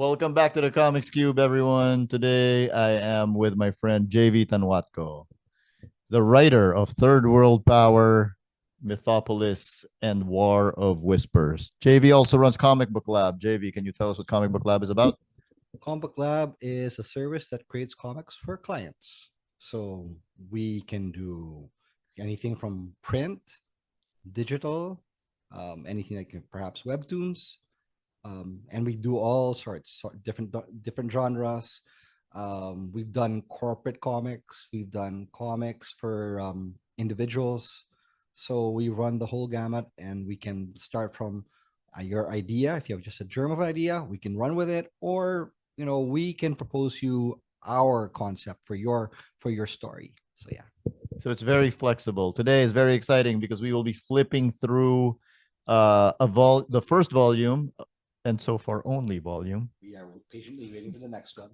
Welcome back to the Comics Cube, everyone. Today I am with my friend JV Tanwatko, the writer of Third World Power, Mythopolis, and War of Whispers. JV also runs Comic Book Lab. JV, can you tell us what Comic Book Lab is about? Comic Lab is a service that creates comics for clients. So we can do anything from print, digital, anything like perhaps webtoons, and we do all sorts, different genres. We've done corporate comics. We've done comics for individuals. So we run the whole gamut, and we can start from your idea. If you have just a germ of an idea, we can run with it, or we can propose you our concept for your story. So yeah. So it's very flexible. Today is very exciting because we will be flipping through the first volume, and so far only volume, We are patiently waiting for the next one.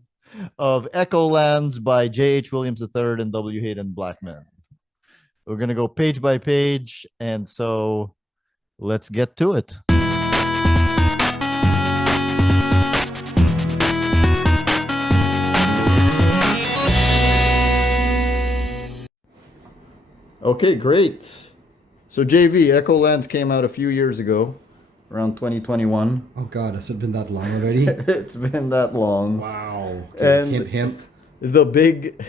of Echolands by J.H. Williams III and W. Haden Blackman. We're going to go page by page, and so let's get to it. Okay, great. So JV, Echolands came out a few years ago, around 2021. Oh God, has it been that long already? It's been that long. Wow. Okay, And hint, hint. the big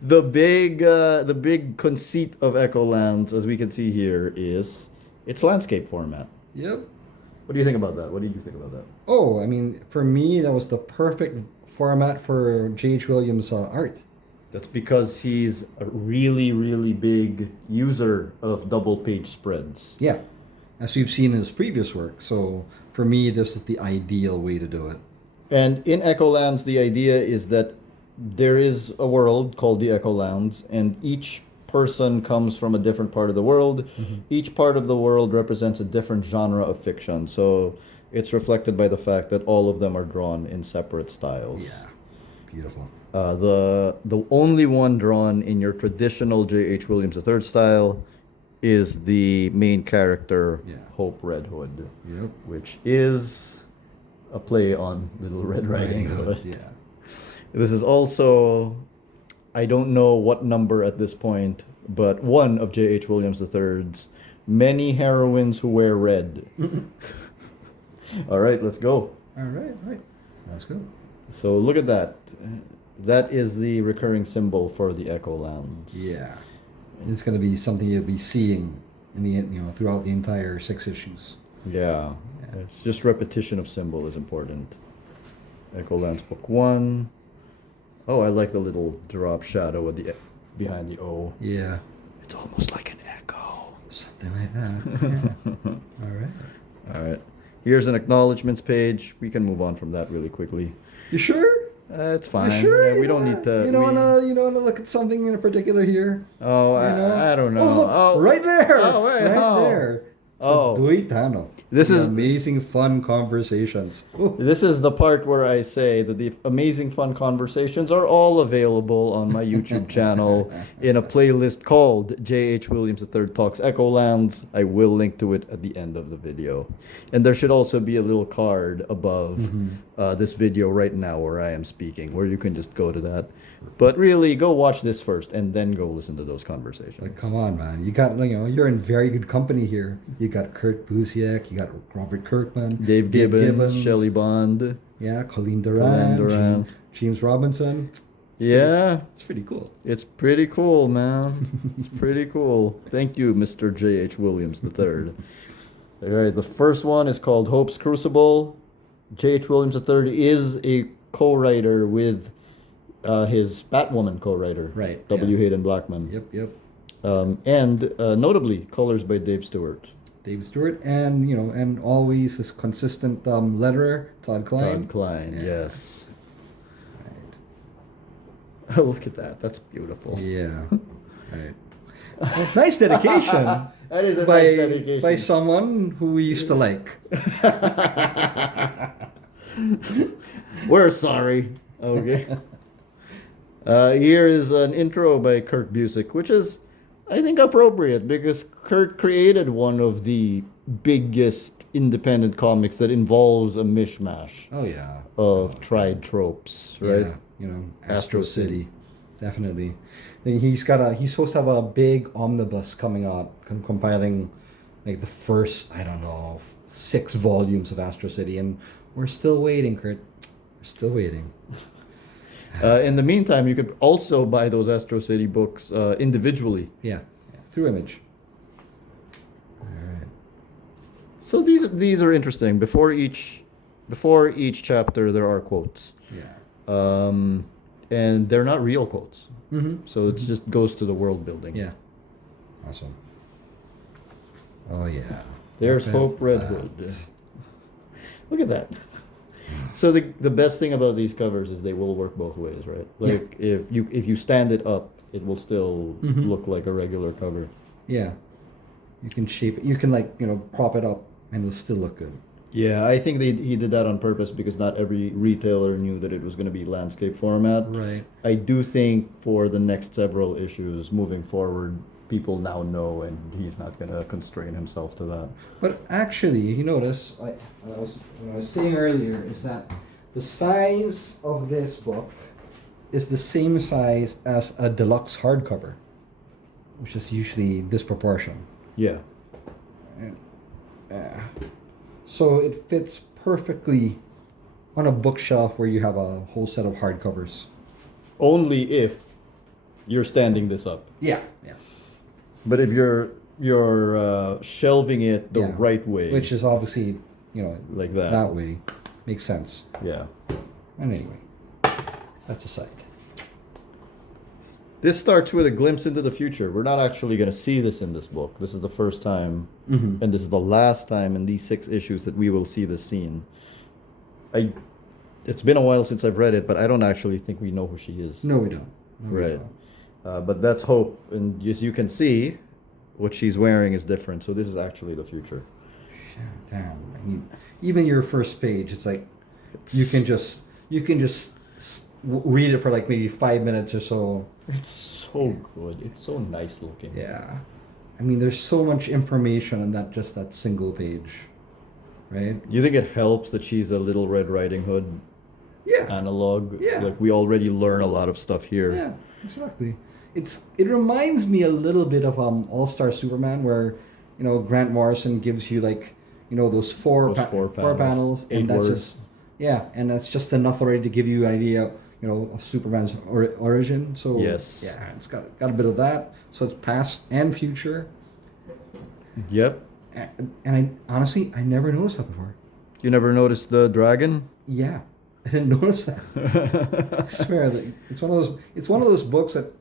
the big conceit of Echolands, as we can see here, is its landscape format. Yep. What do you think about that? What did you think about that? Oh, I mean, for me, that was the perfect format for J.H. Williams' art. That's because he's a really, really big user of double page spreads. Yeah, as we've seen in his previous work. So for me, this is the ideal way to do it. And in Echolands, the idea is that there is a world called the Echolands, and each person comes from a different part of the world. Each part of the world represents a different genre of fiction. So it's reflected by the fact that all of them are drawn in separate styles. Yeah, beautiful. The only one drawn in your traditional J.H. Williams III style is the main character, Yeah. Hope Red Hood, Yep. which is a play on Little Red Riding Hood. Yeah. This is also, I don't know what number at this point, but one of J.H. Williams III's many heroines who wear red. All right, let's go. All right. That's good. So look at that. That is the recurring symbol for the Echolands. Yeah, it's going to be something you'll be seeing in the throughout the entire 6 issues. Yeah. It's just repetition of symbol is important. Echolands Book 1. Oh, I like the little drop shadow at the behind the O. Yeah, It's almost like an echo. something like that. Yeah. All right. All right. Here's an acknowledgements page. We can move on from that really quickly. You sure? It's fine. You sure? Yeah, we don't need to. You don't we- wanna look at something in particular here. Oh, You know? I don't know. Oh, look, right there. Oh, wait, right oh. there. Oh. Duy Tano. This The is- amazing, fun conversations. Ooh. This is the part where I say that the amazing fun conversations are all available on my YouTube channel in a playlist called J.H. Williams III Talks Echolands. I will link to it at the end of the video. And there should also be a little card above this video right now where I am speaking, where you can just go to that. But really, go watch this first and then go listen to those conversations. Like, come on, man. You got, you're in very good company here. You got Kurt Busiek, you got Robert Kirkman, Dave Gibbons, Shelley Bond. yeah, Colleen Colleen Duran, Duran. James Robinson. Yeah. It's pretty cool. It's pretty cool, man. It's pretty cool. Thank you, Mr. J.H. Williams III. All right, the first one is called Hope's Crucible. J.H. Williams III is a co-writer with his Batwoman co-writer, Right, W. yeah. Haden Blackman. Yep. And notably, colors by Dave Stewart. Dave Stewart, and and always his consistent letterer, Todd Klein. Todd Klein, Yeah. yes. Right. Oh, look at that. That's beautiful. Yeah. Right. Well, nice dedication. That is a by, nice dedication. by someone who we used to like. We're sorry. Okay. Here is an intro by Kurt Busiek, which is I think appropriate because Kurt created one of the biggest independent comics that involves a mishmash Oh yeah. of tried tropes, right? Yeah, Astro Astro City. City, definitely. Then he's supposed to have a big omnibus coming out, compiling like the first, I don't know, 6 volumes of Astro City, and we're still waiting, Kurt. We're still waiting. In the meantime, you could also buy those Astro City books individually. Yeah, through Image. All right. So these are interesting. Before each chapter, there are quotes, Yeah. and they're not real quotes. Mm-hmm. So it just goes to the world building. Yeah. Awesome. Oh yeah. There's Look at Hope Red that. Hood. Look at that. So the best thing about these covers is they will work both ways, right? Like if you stand it up, it will still Mhm. look like a regular cover. Yeah. You can shape it. You can prop it up, and it'll still look good. Yeah, I think he did that on purpose because not every retailer knew that it was going to be landscape format. Right. I do think for the next several issues moving forward, people now know, and he's not going to constrain himself to that. But actually, you notice, what I was saying earlier, is that the size of this book is the same size as a deluxe hardcover, which is usually disproportionate. Yeah. So it fits perfectly on a bookshelf where you have a whole set of hardcovers. Only if you're standing this up. Yeah, yeah. But if you're shelving it the Yeah. right way, Which is obviously, like that. that way. Makes sense. Yeah. And anyway, that's aside. This starts with a glimpse into the future. We're not actually going to see this in this book. This is the first time, Mm-hmm. and this is the last time in these 6 issues that we will see this scene. It's been a while since I've read it, but I don't actually think we know who she is. No, we don't. No, we Right. don't. But that's Hope, and as you can see, what she's wearing is different. So this is actually the future. Damn. I mean, even your first page, it's like you can just read it for like maybe 5 minutes or so. It's so good. It's so nice looking. Yeah. I mean, there's so much information on that single page, right? You think it helps that she's a Little Red Riding Hood Yeah. analog? Yeah. Like we already learn a lot of stuff here. Yeah, exactly. It reminds me a little bit of All-Star Superman, where Grant Morrison gives you those four panels, 8 and that's words. just and that's just enough already to give you an idea of Superman's origin. So Yes. yeah, it's got a bit of that. So it's past and future, Yep. and I honestly I never noticed that before. You never noticed the dragon? Yeah, I didn't notice that. I swear, it's one of those books that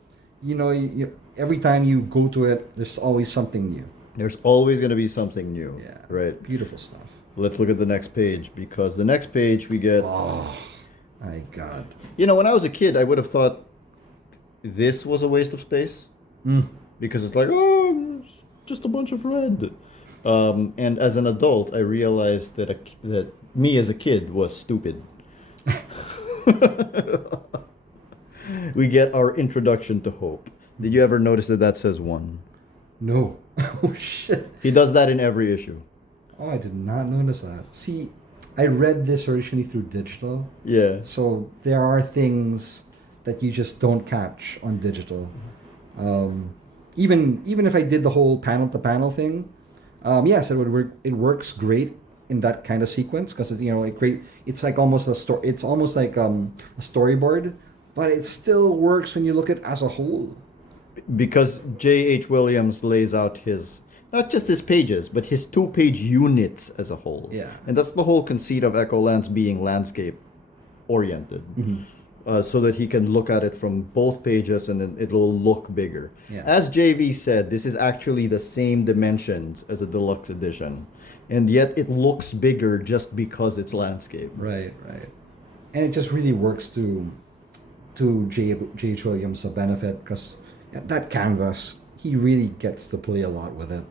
you every time you go to it, there's always something new. There's always going to be something new. Yeah, Right. Beautiful stuff. Let's look at the next page, because the next page we get. Oh, my God. When I was a kid, I would have thought this was a waste of space because it's like, oh, it's just a bunch of red. And as an adult, I realized that me as a kid was stupid. We get our introduction to Hope. Did you ever notice that says 1? No. Oh shit. He does that in every issue. Oh, I did not notice that. See, I read this originally through digital, Yeah. so there are things that you just don't catch on digital. Even if I did the whole panel to panel thing, yes, it would work. It works great in that kind of sequence because it's like almost a story. It's almost like a storyboard, but it still works when you look at it as a whole. Because J.H. Williams lays out not just his pages, but his 2-page units as a whole. Yeah. And that's the whole conceit of Echolands being landscape oriented. So that he can look at it from both pages and then it'll look bigger. Yeah. As JV said, this is actually the same dimensions as a deluxe edition. And yet it looks bigger just because it's landscape. Right. And it just really works to J.H. Williams' benefit because that canvas, he really gets to play a lot with it.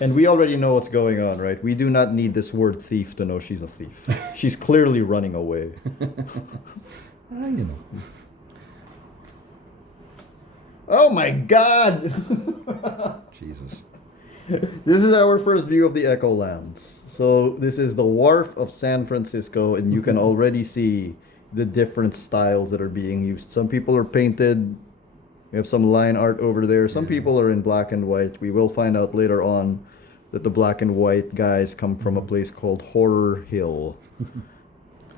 And we already know what's going on, right? We do not need this word thief to know she's a thief. She's clearly running away. Oh my God! Jesus. This is our first view of the Echolands. So this is the wharf of San Francisco, and you can already see the different styles that are being used. Some people are painted. We have some line art over there. Some Yeah. people are in black and white. We will find out later on that the black and white guys come from a place called Horror Hill,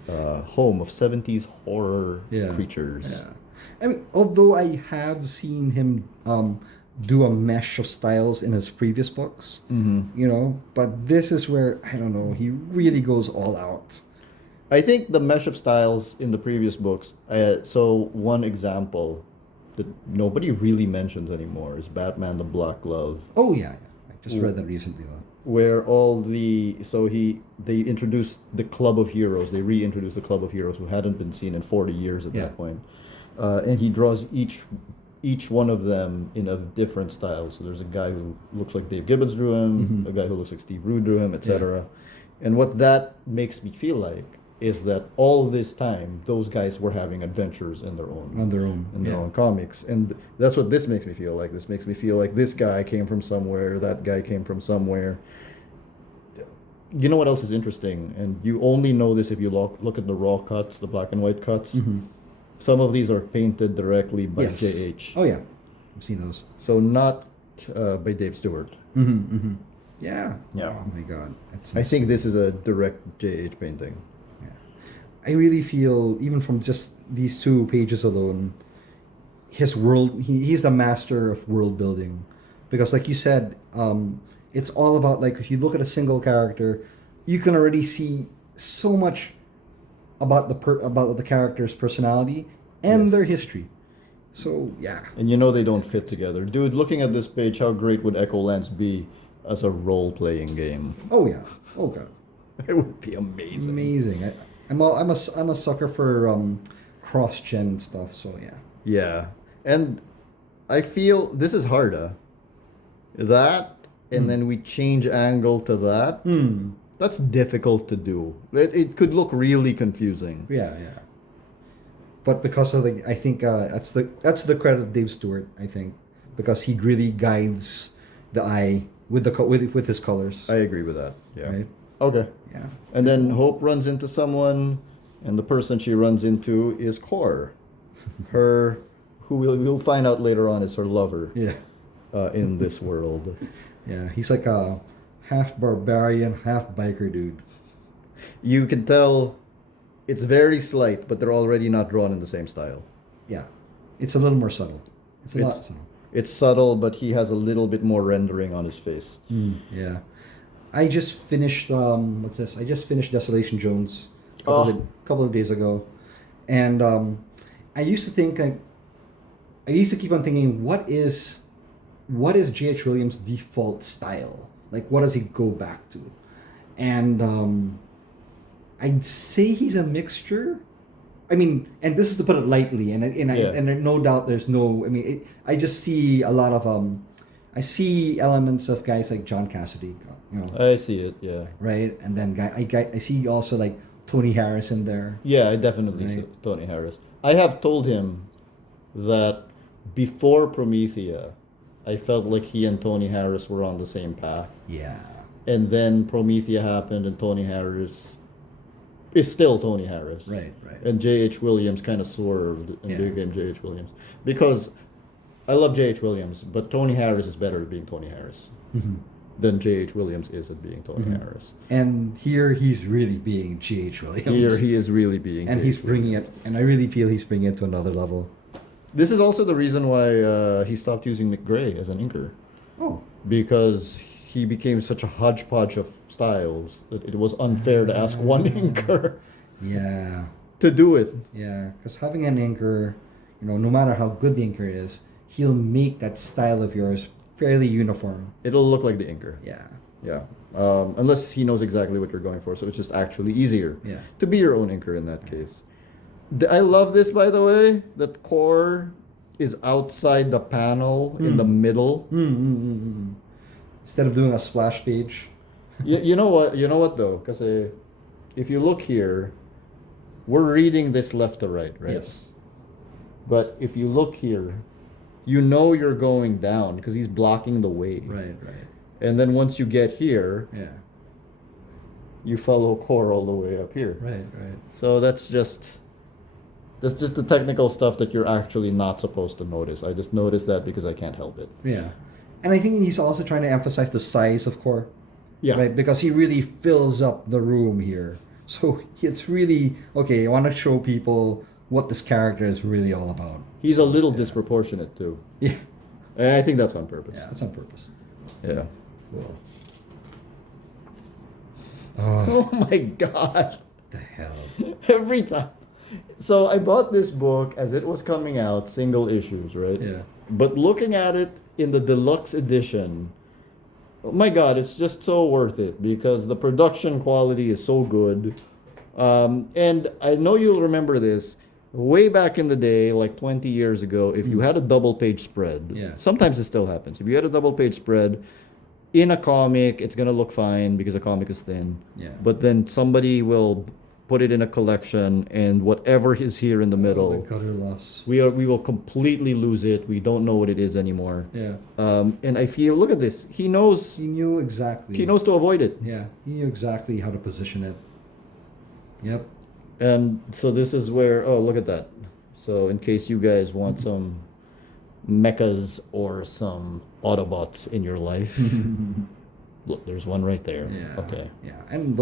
home of 70s horror creatures. Yeah. I mean, although I have seen him do a mesh of styles in his previous books, you know, but this is where, I don't know, he really goes all out. I think the mesh of styles in the previous books, so one example that nobody really mentions anymore is Batman the Black Glove, Oh, yeah, yeah. I just read that recently, though. where they introduced the Club of Heroes. They reintroduced the Club of Heroes who hadn't been seen in 40 years at Yeah. that point. And he draws each one of them in a different style. So there's a guy who looks like Dave Gibbons drew him, a guy who looks like Steve Rude drew him, etc. And what that makes me feel like is that all this time those guys were having adventures in their own On their own. in their own comics, and that's what this makes me feel like. This makes me feel like this guy came from somewhere, that guy came from somewhere. You know what else is interesting, and you only know this if you look at the raw cuts, the black and white cuts. Some of these are painted directly by Yes. JH, Oh, yeah. I've seen those. so not by Dave Stewart. Yeah. Yeah. Oh, my God. It's I think this is a direct JH painting. I really feel, even from just these 2 pages alone, his world, he's the master of world building. Because, like you said, it's all about, like, if you look at a single character, you can already see so much about the character's personality and Yes. their history. So, yeah. And you know they don't fit together. Dude, looking at this page, how great would Echolands be as a role-playing game? Oh, yeah. Oh, God. It would be amazing. Amazing. I'm a sucker for cross-gen stuff, so yeah. Yeah. And I feel this is harder. That, and then we change angle to that. That's difficult to do. It could look really confusing. Yeah, yeah. But because of I think that's the credit of Dave Stewart. I think because he really guides the eye with with his colors. I agree with that. Yeah. Right. Okay. Yeah. And then Hope runs into someone, and the person she runs into is Core. Her, who we'll find out later on is her lover. Yeah. In this world. Yeah. He's like a half barbarian, half biker dude. You can tell it's very slight, but they're already not drawn in the same style. Yeah. It's a little more subtle. It's a lot subtle. It's subtle, but he has a little bit more rendering on his face. Yeah. I just finished what's this? I just finished Desolation Jones a couple of days ago, and I used to think I used to keep on thinking, what is J.H. Williams' default style? Like, what does he go back to? And I'd say he's a mixture. I mean, and this is to put it lightly, and no doubt there's no. I mean, I just see a lot of I see elements of guys like John Cassidy, you know, I see it, yeah. right? And then I see also like Tony Harris in there. Yeah, I definitely see Right. Tony Harris. I have told him that before Promethea, I felt like he and Tony Harris were on the same path. Yeah. And then Promethea happened, and Tony Harris is still Tony Harris. Right. Right. And J.H. Williams kind of swerved and Yeah. became J.H. Williams. Because I love J.H. Williams, but Tony Harris is better at being Tony Harris than J.H. Williams is at being Tony Harris. And here he's really being J.H. Williams. Here he is really being and J.H. he's bringing it, and I really feel he's bringing it to another level. This is also the reason why he stopped using Nick Gray as an inker. Oh. Because he became such a hodgepodge of styles that it was unfair to ask one inker Yeah. to do it. Yeah. Because having an inker, you know, no matter how good the inker is, he'll make that style of yours fairly uniform. It'll look like the inker. Yeah. Yeah. Unless he knows exactly what you're going for, so it's just actually easier Yeah. to be your own inker in that case. I love this, by the way, that Core is outside the panel in the middle. Instead of doing a splash page. You know what? You know what though? Because if you look here, we're reading this left to right, right? Yes. But if you look here, you know you're going down because he's blocking the way. Right. And then once you get here, Yeah. you follow core all the way up here. Right. So that's just the technical stuff that you're actually not supposed to notice. I just noticed that because I can't help it. Yeah. And I think he's also trying to emphasize the size of core. Yeah. Right? Because he really fills up the room here. So it's really, okay, I want to show people what this character is really all about. He's a little disproportionate too. Yeah. And I think that's on purpose. Yeah, that's on purpose. Yeah. Cool. Oh my god. The hell. Every time. So I bought this book as it was coming out, single issues, right? Yeah. But looking at it in the deluxe edition, oh my god, it's just so worth it because the production quality is so good. And I know you'll remember this. Way back in the day, like 20 years ago, if you had a double page spread, Yeah. sometimes it still happens. If you had a double page spread in a comic, it's going to look fine because a comic is thin. Yeah. But then somebody will put it in a collection, and whatever is here in the middle, The gutter loss. we will completely lose it. We don't know what it is anymore. Yeah. And I feel, look at this. He knows He knew exactly. to avoid it. Yeah. He knew exactly how to position it. Yep. And so this is where, oh, look at that. So in case you guys want some mechas or some Autobots in your life, look, there's one right there. Yeah. Okay. Yeah. And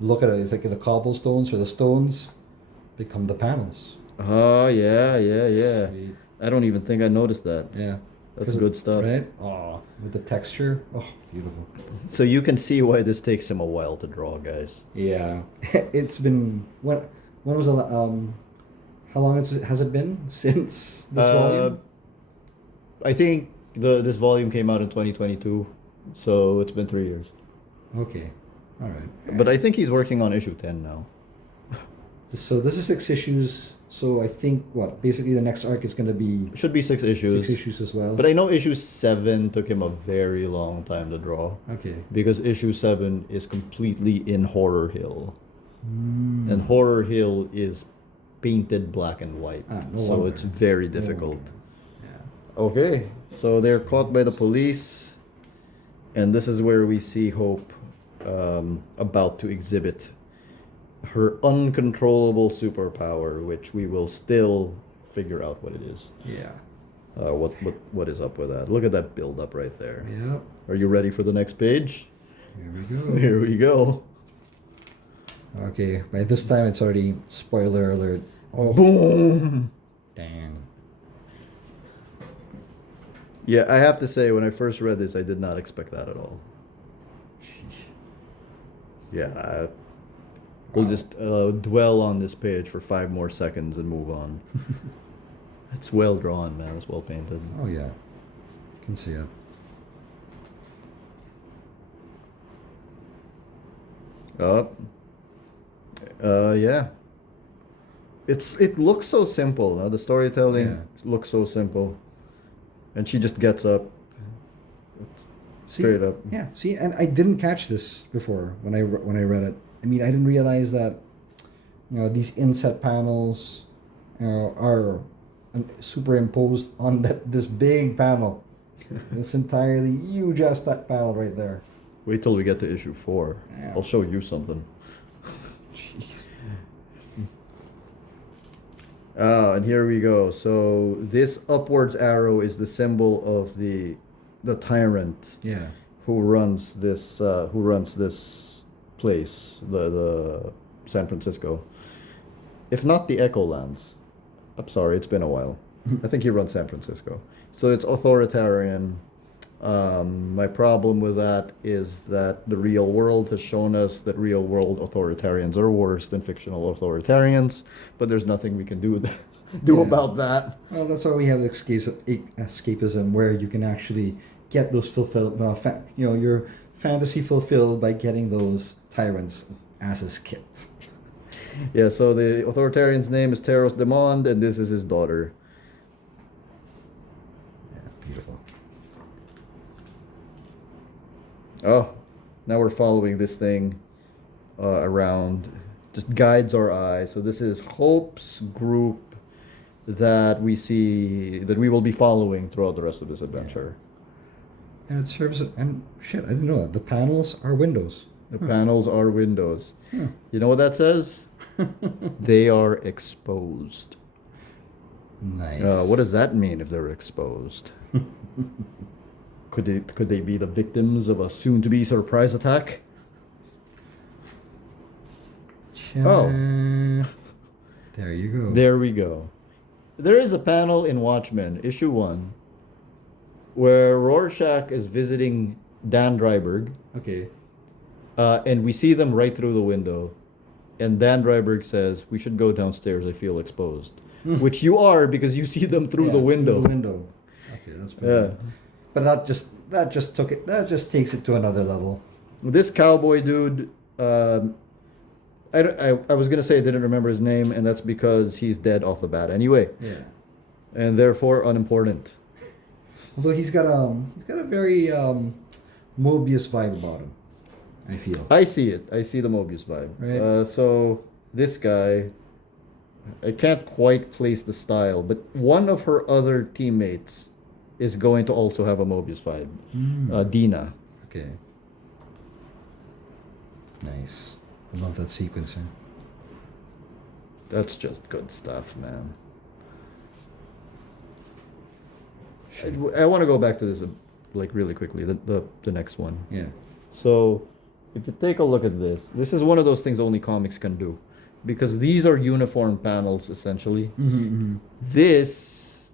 look at it. It's like the cobblestones or the stones become the panels. Oh, yeah. Sweet. I don't even think I noticed that. Yeah. That's good stuff. Right? Oh, with the texture. Oh, beautiful. So you can see why this takes him a while to draw, guys. Yeah. It's been when was the how long has it been since this volume? I think this volume came out in 2022, so it's been 3 years. Okay. All right. But I think he's working on issue 10 now. So this is 6 issues. So I think basically the next arc is going to be Should be 6 issues. 6 issues as well. But I know issue 7 took him a very long time to draw. Okay. Because issue 7 is completely in Horror Hill. Mm. And Horror Hill is painted black and white. No so wonder. it's very difficult. Yeah. Okay, so they're caught by the police. And this is where we see Hope about to exhibit her uncontrollable superpower, which we will still figure out what it is. Yeah. What is up with that? Look at that build up right there. Yep. Are you ready for the next page? Here we go. Here we go. Okay. By this time it's already spoiler alert. Oh, Boom. dang. Yeah, I have to say, when I first read this, I did not expect that at all. Yeah, we'll just dwell on this page for 5 more seconds and move on. It's well drawn, man. It's well painted. Oh yeah. Can see it. Yeah. It looks so simple. The storytelling Yeah. looks so simple, and she just gets up. Straight up. Yeah. See, and I didn't catch this before when I read it. I mean, I didn't realize that these inset panels are superimposed on this big panel. This entirely huge ass that panel right there. Wait till we get to issue 4. Yeah. I'll show you something. And here we go. So this upwards arrow is the symbol of the tyrant Yeah. who runs this place, the San Francisco. If not the Echolands. I'm sorry, it's been a while. I think he runs San Francisco. So it's authoritarian. My problem with that is that the real world has shown us that real world authoritarians are worse than fictional authoritarians, but there's nothing we can do Yeah. about that. Well, that's why we have the escapism, where you can actually get those fulfilled. Your fantasy fulfilled by getting those tyrants' asses kicked. Yeah, so the authoritarian's name is Teros Demond, and this is his daughter. Yeah, beautiful. Oh, now we're following this thing around. Just guides our eye. So this is Hope's group that we will be following throughout the rest of this adventure. And it serves, and shit, I didn't know that. The panels are windows. The panels are windows. Huh. You know what that says? They are exposed. Nice. What does that mean if they're exposed? Could they be the victims of a soon-to-be surprise attack? Oh. There you go. There we go. There is a panel in Watchmen, issue 1, where Rorschach is visiting Dan Dryberg, Okay. and we see them right through the window. And Dan Dryberg says, "We should go downstairs. I feel exposed." Which you are, because you see them through the window. Through the window. Okay, that's pretty. But that just takes it to another level. This cowboy dude, I was gonna say I didn't remember his name, and that's because he's dead off the bat anyway, Yeah. and therefore unimportant. Although he's got a very Mobius vibe about him, I feel. I see it. I see the Mobius vibe. Right. So this guy, I can't quite place the style, but one of her other teammates is going to also have a Mobius vibe. Dina. Okay. Nice. I love that sequencer. That's just good stuff, man. I want to go back to this like really quickly. The next one. Yeah. So, if you take a look at this, this is one of those things only comics can do, because these are uniform panels essentially. Mm-hmm. This,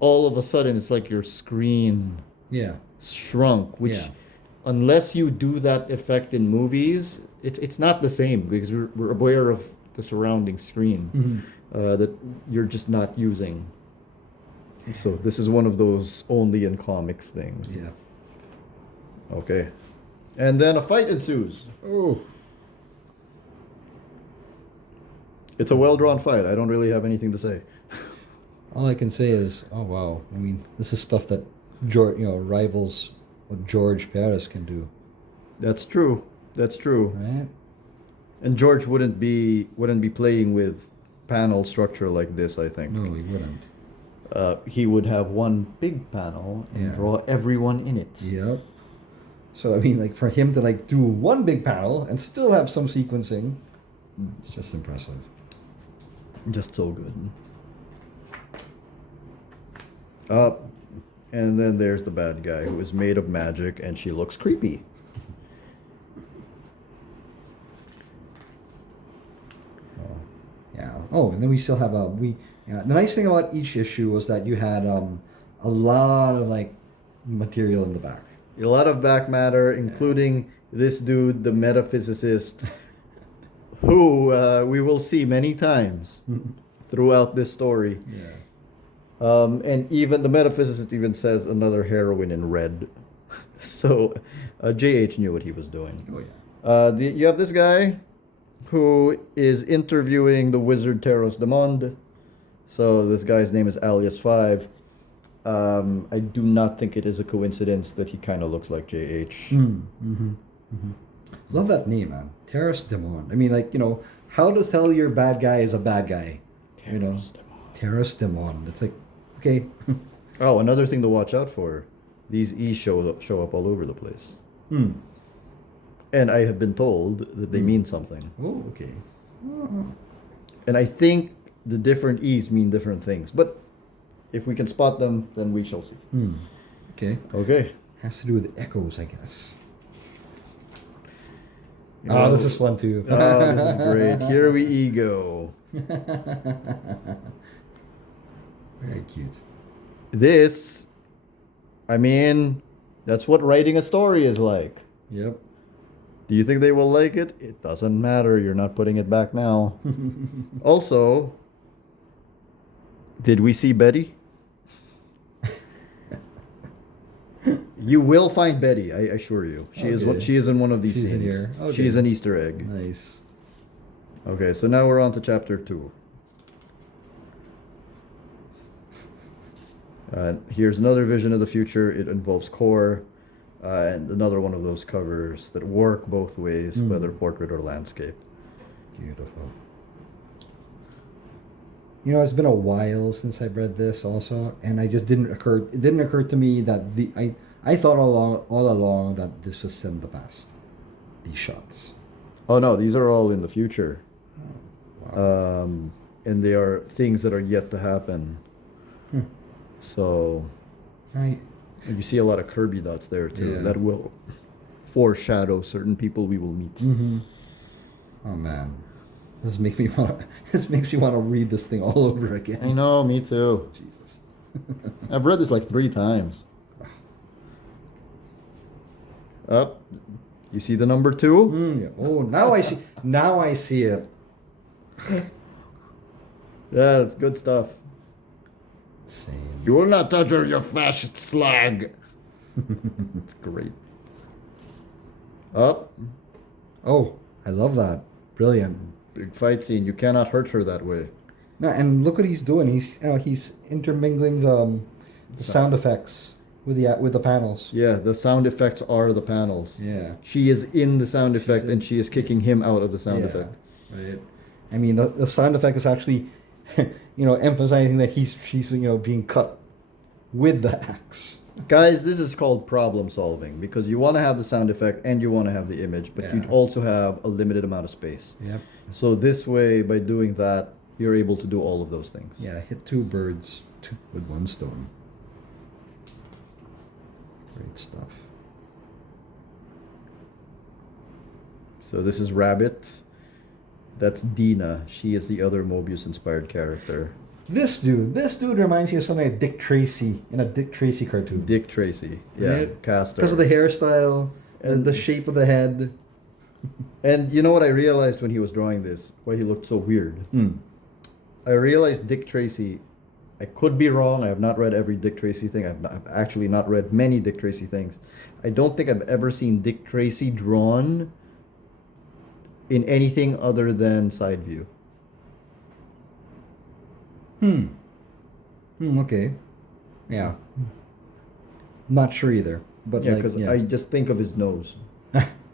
all of a sudden, it's like your screen Yeah. shrunk, which, Yeah. unless you do that effect in movies, it's not the same, because we're aware of the surrounding screen that you're just not using. So this is one of those only in comics things. Yeah. Okay. And then a fight ensues. Oh. It's a well-drawn fight. I don't really have anything to say. All I can say is, oh wow. I mean, this is stuff that rivals what George Perez can do, That's true. That's true. right? And George wouldn't be playing with panel structure like this, I think. No, he wouldn't. He would have one big panel and Yeah. draw everyone in it. Yep. So I mean, like for him to like do one big panel and still have some sequencing, it's just impressive. Just so good. And then there's the bad guy who is made of magic, and she looks creepy. Yeah. Oh, and then we still have Yeah. The nice thing about each issue was that you had a lot of like material in the back. A lot of back matter, including this dude, the metaphysicist, who we will see many times throughout this story. Yeah. And even the metaphysicist even says another heroine in red. So JH knew what he was doing. Oh yeah. You have this guy who is interviewing the wizard Teros Demond. So this guy's name is Alias 5. I do not think it is a coincidence that he kind of looks like JH. Love that name, man. Terrace Demon. I mean, like, how to tell your bad guy is a bad guy. Terrace Demon. It's like, okay. Oh, another thing to watch out for. These E's show up all over the place. And I have been told that they mean something. Oh, okay. And I think the different E's mean different things. But if we can spot them, then we shall see. Okay. Okay. Has to do with echoes, I guess. Well, This is fun too. Oh, this is great. Here we go. Very cute. This, I mean, that's what writing a story is like. Yep. Do you think they will like it? It doesn't matter. You're not putting it back now. Also, did we see Betty? You will find Betty, I assure you. She is Okay. she is in one of these She's in scenes. here. Okay. She's an Easter egg. Nice. Okay, so now we're on to chapter 2. Here's another vision of the future. It involves core, and another one of those covers that work both ways, whether portrait or landscape. Beautiful. You know, it's been a while since I've read this also, and I just didn't occur. It didn't occur to me that I thought all along that this was set in the past. These shots. Oh no, these are all in the future. Wow. And they are things that are yet to happen. Hmm. So Right. and you see a lot of Kirby dots there too. Yeah. That will foreshadow certain people we will meet. Mm-hmm. Oh man, this makes me want. This makes me want to read this thing all over again. I know, me too. Jesus. I've read this like 3 times. Up. You see the number 2? Yeah. Oh, now I see. Now I see it. Yeah, it's good stuff. Same. You will not touch her, you fascist slag. It's great. Up. Oh, I love that. Brilliant. Big fight scene. You cannot hurt her that way. No, and look what he's doing. He's intermingling the sound effects with the panels. Yeah, the sound effects are the panels. Yeah. She is in the sound effect in- and she is kicking him out of the sound effect. Right. I mean, the sound effect is actually, emphasizing that she's being cut with the axe. Guys, this is called problem solving because you want to have the sound effect and you want to have the image, but you Yeah. also have a limited amount of space. Yep. So this way, by doing that, you're able to do all of those things. Yeah, hit 2 birds with 1 stone. Great stuff. So this is Rabbit. That's Dina. She is the other Mobius-inspired character. This dude reminds me of something like Dick Tracy in a Dick Tracy cartoon. Dick Tracy. Yeah, Right? Castor. Because of the hairstyle and the shape of the head. And you know what I realized when he was drawing this? Why he looked so weird. I realized Dick Tracy. I could be wrong. I have not read every Dick Tracy thing. I've actually not read many Dick Tracy things. I don't think I've ever seen Dick Tracy drawn in anything other than side view. Okay. Yeah. Not sure either. But Yeah, like, because yeah. I just think of his nose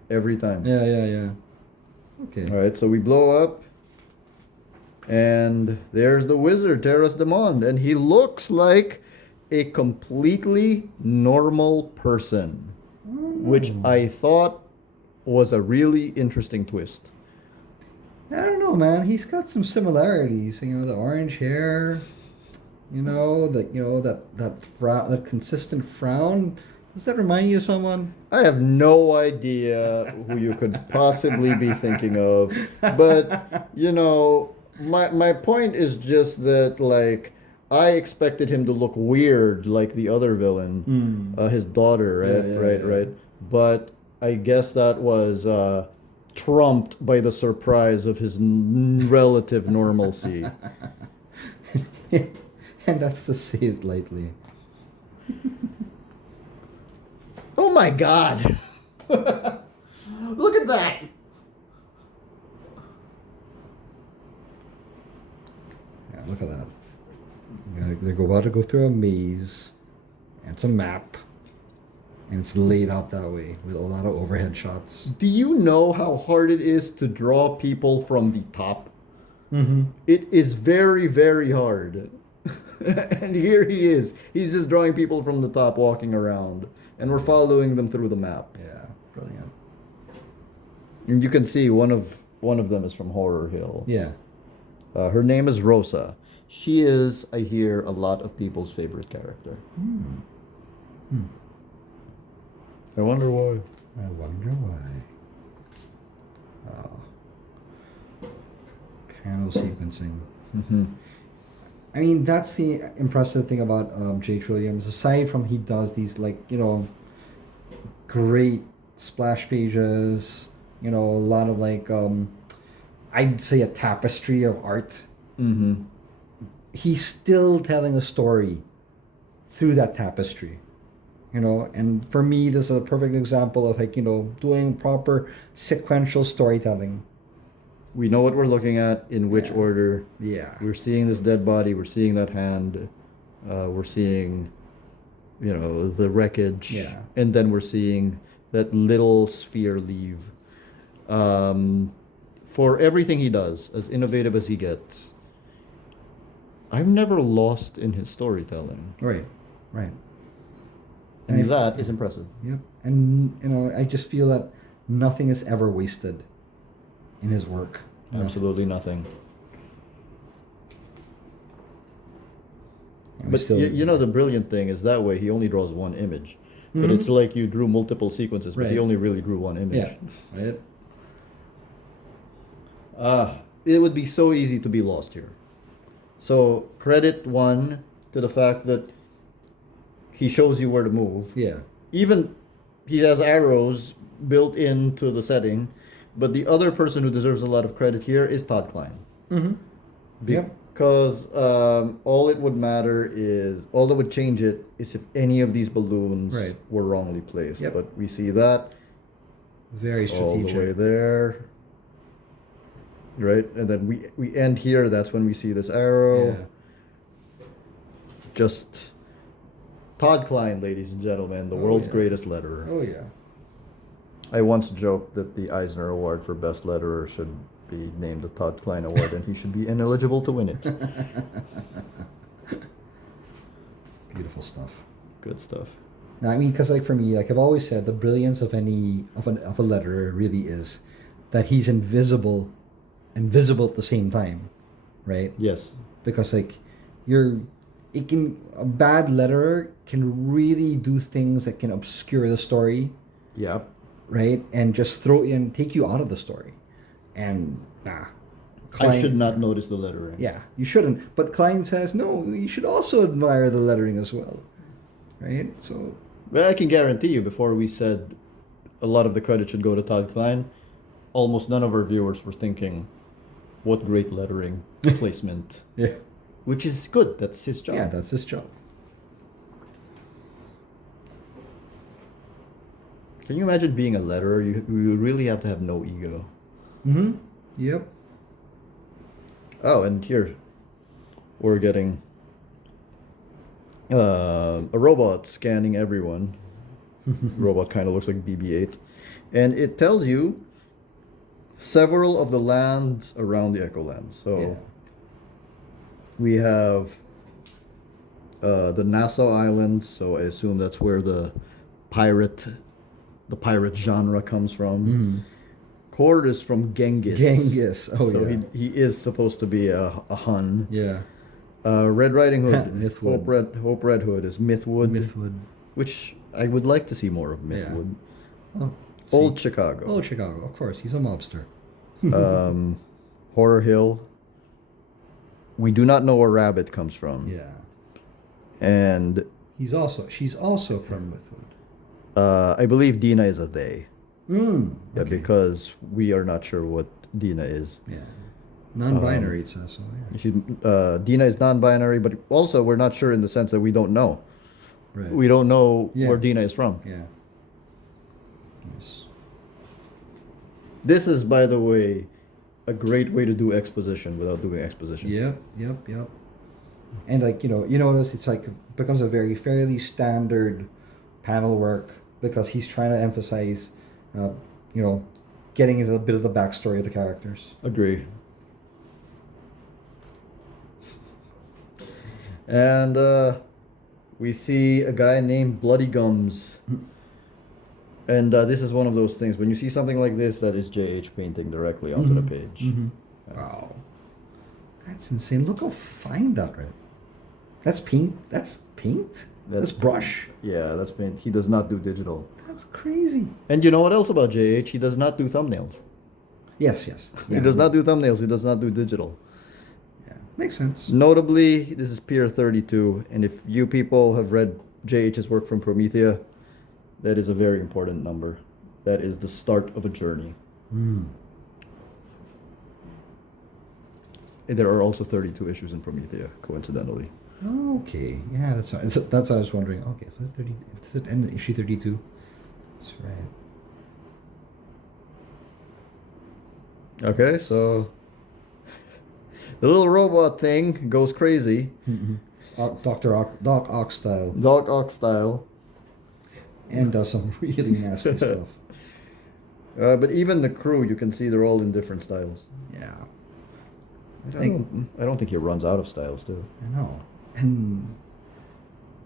every time. Yeah. Okay. All right, so we blow up, and there's the wizard, Terras Demond, and he looks like a completely normal person, which I thought was a really interesting twist. I don't know, man. He's got some similarities. The orange hair. That consistent frown. Does that remind you of someone? I have no idea who you could possibly be thinking of, but my point is just that like I expected him to look weird like the other villain, his daughter, right, right. But I guess that was trumped by the surprise of his relative normalcy. And that's to say it lightly. Oh my God! Look at that! Yeah, look at that. They're about to go through a maze. And it's a map. And it's laid out that way with a lot of overhead shots. Do you know how hard it is to draw people from the top? Mm-hmm. It is very, very hard. And here he is. He's just drawing people from the top walking around. And we're following them through the map. Yeah, brilliant. And you can see one of them is from Horror Hill. Yeah. Her name is Rosa. She is, I hear, a lot of people's favorite character. I wonder why. I wonder why. Panel sequencing. I mean, that's the impressive thing about J.H. Williams. Aside from he does these great splash pages, a lot of I'd say a tapestry of art. Mm-hmm. He's still telling a story through that tapestry. And for me, this is a perfect example of doing proper sequential storytelling. We know what we're looking at, in which order. Yeah. We're seeing this dead body. We're seeing that hand. We're seeing, the wreckage. Yeah. And then we're seeing that little sphere leave. For everything he does, as innovative as he gets, I'm never lost in his storytelling. Right. Right. And if- that is impressive. Yep. And I just feel that nothing is ever wasted in his work. Nothing. Absolutely nothing. And we But still, you know, the brilliant thing is that way he only draws one image. But Mhm. it's like you drew multiple sequences, but he Right. only really drew one image. Yeah. Right. It would be so easy to be lost here. So credit one to the fact that he shows you where to move. Yeah. Even he has arrows built into the setting, but the other person who deserves a lot of credit here is Todd Klein. Mm-hmm. Yep. Because all that would change it is if any of these balloons Right. were wrongly placed. Yep. But we see that Very all the way strategic. there. Right? And then we end here. That's when we see this arrow. Yeah. Just Todd Klein, ladies and gentlemen, the Oh, world's yeah. greatest letterer. Oh yeah. I once joked that the Eisner Award for Best Letterer should be named the Todd Klein Award, and he should be ineligible to win it. Beautiful stuff. Good stuff. Now, I mean, because like for me, like I've always said, the brilliance of a letterer really is that he's invisible and visible at the same time, right? Yes. Because like a bad letterer can really do things that can obscure the story, Yeah. right? And just take you out of the story. And I Klein- should not notice the lettering. Yeah, you shouldn't. But Klein says, no, you should also admire the lettering as well, right? So, But I can guarantee you, before we said a lot of the credit should go to Todd Klein, almost none of our viewers were thinking, what great lettering placement. yeah. Which is good. That's his job. Yeah, that's his job. Can you imagine being a letterer? You really have to have no ego. Mm-hmm. Yep. Oh, and here we're getting a robot scanning everyone. Robot kind of looks like BB-8, and it tells you several of the lands around the Echolands. So Yeah. we have the Nassau Islands. So I assume that's where the pirate genre comes from. Mm-hmm. Cord is from Genghis. Genghis. Oh, so yeah. he is supposed to be a Hun. Yeah. Red Riding Hood. Mythwood. Hope Red Hood is Mythwood. Mythwood. Which I would like to see more of Yeah. Mythwood. Oh, Old see. Chicago. Old Chicago, of course. He's a mobster. Horror Hill. We do not know where Rabbit comes from. Yeah. And She's also from Mythwood. I believe Dina is a they. Yeah, Okay. because we are not sure what Dina is. Yeah. Non-binary, it says so. Yeah. Dina is non-binary, but also we're not sure in the sense that we don't know. Right. We don't know Yeah. where Dina is from. Yeah. Yes. This is, by the way, a great way to do exposition without doing exposition. Yep. And like you notice it's like becomes a fairly standard panel work because he's trying to emphasize, getting into a bit of the backstory of the characters. Agree. And we see a guy named Bloody Gums. And this is one of those things, when you see something like this, that is JH painting directly onto the page. Wow, that's insane! Look how fine that is. That's paint. That's paint. That's brush. Yeah, that's paint. He does not do digital. That's crazy. And you know what else about JH? He does not do thumbnails. Yes. He does not do thumbnails. He does not do digital. Yeah, makes sense. Notably, this is Pier 32, and if you people have read JH's work from Promethea, that is a very important number. That is the start of a journey. And there are also 32 issues in Promethea, coincidentally. Okay. Yeah, that's right. That's what I was wondering. Okay, so that's 30. Does it end at issue 32? That's right. Okay, so the little robot thing goes crazy. Doc Ock style. Doc Ock style. And does some really nasty stuff. But even the crew, you can see they're all in different styles. Yeah. I don't think he runs out of styles too. I know. And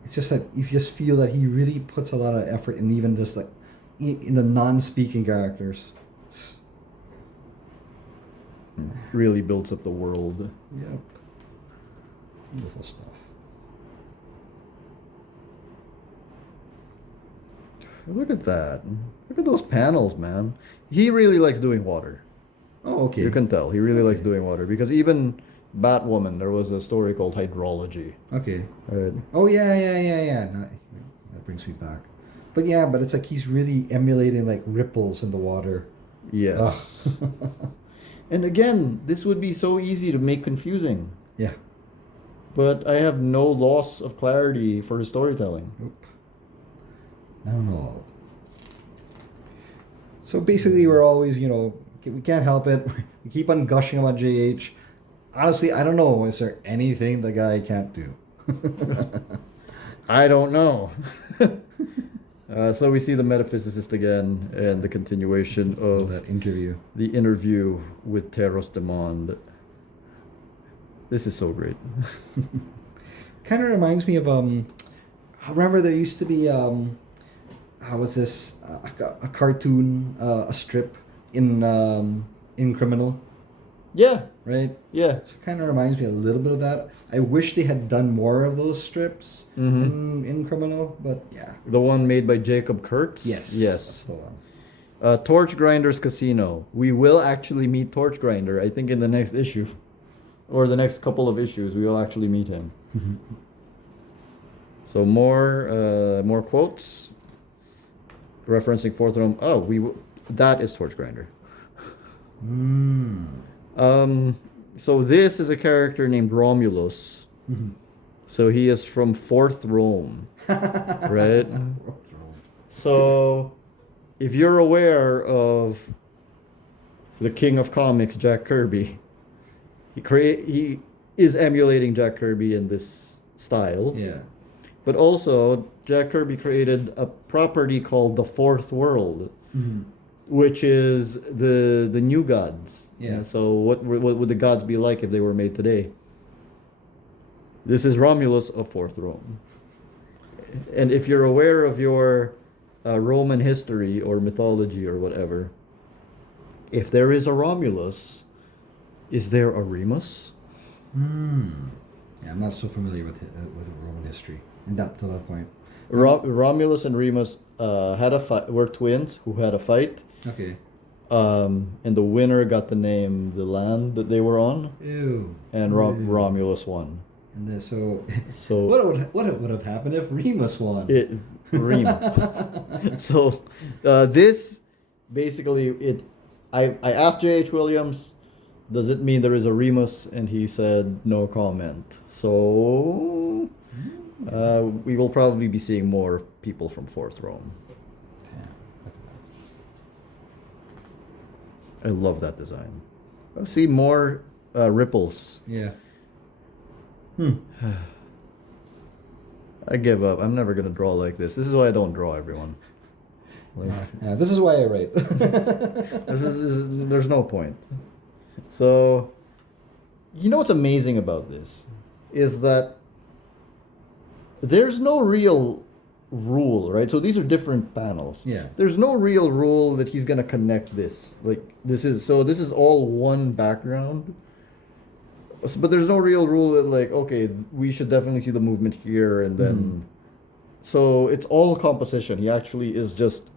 it's just that you just feel that he really puts a lot of effort in even just like in the non-speaking characters. Really builds up the world. Yep. Beautiful stuff. Look at that. Look at those panels, man. He really likes doing water. Oh, okay. You can tell. He really likes doing water because even Batwoman, there was a story called Hydrology. Okay. Right? Oh yeah. No, that brings me back. But yeah, but it's like he's really emulating like ripples in the water. Yes. And again, this would be so easy to make confusing. Yeah. But I have no loss of clarity for the storytelling. Nope. No. So basically, we're always, we can't help it. We keep on gushing about JH. Honestly, I don't know. Is there anything the guy can't do? I don't know. So we see the metaphysicist again and the continuation of that interview. The interview with Teros Demand. This is so great. Kind of reminds me of I remember there used to be how was this a cartoon, a strip in Criminal. Yeah. Right? Yeah. So it kind of reminds me a little bit of that. I wish they had done more of those strips in Criminal, but yeah. The one made by Jacob Kurtz? Yes. Yes. That's the one. Torch Grinder's Casino. We will actually meet Torch Grinder, I think, in the next issue. Or the next couple of issues, we will actually meet him. So more quotes. Referencing Fourth Realm. Oh, that is Torch Grinder. So this is a character named Romulus. So he is from Fourth Rome, right? So if you're aware of the King of Comics, Jack Kirby, he is emulating Jack Kirby in this style. Yeah. But also, Jack Kirby created a property called the Fourth World, which is the new gods. Yeah. So what would the gods be like if they were made today? This is Romulus of Fourth Rome. And if you're aware of your Roman history or mythology or whatever, if there is a Romulus, is there a Remus? Yeah, I'm not so familiar with Roman history to that point. Romulus and Remus had a fight. Were twins who had a fight. Okay. And the winner got the name the land that they were on. Ew. And Romulus won. And then, so what would have happened if Remus won? So this basically I asked J.H. Williams, does it mean there is a Remus? And he said no comment. So we will probably be seeing more people from Fourth Rome. I love that design. I see more ripples. Yeah. I give up. I'm never gonna draw like this. This is why I don't draw, everyone. This is why I write. There's no point. So, you know what's amazing about this is that there's no real rule, right? So these are different panels. Yeah. There's no real rule that he's gonna connect this. This is all one background. But there's no real rule that okay, we should definitely see the movement here and then. So it's all composition. He actually is just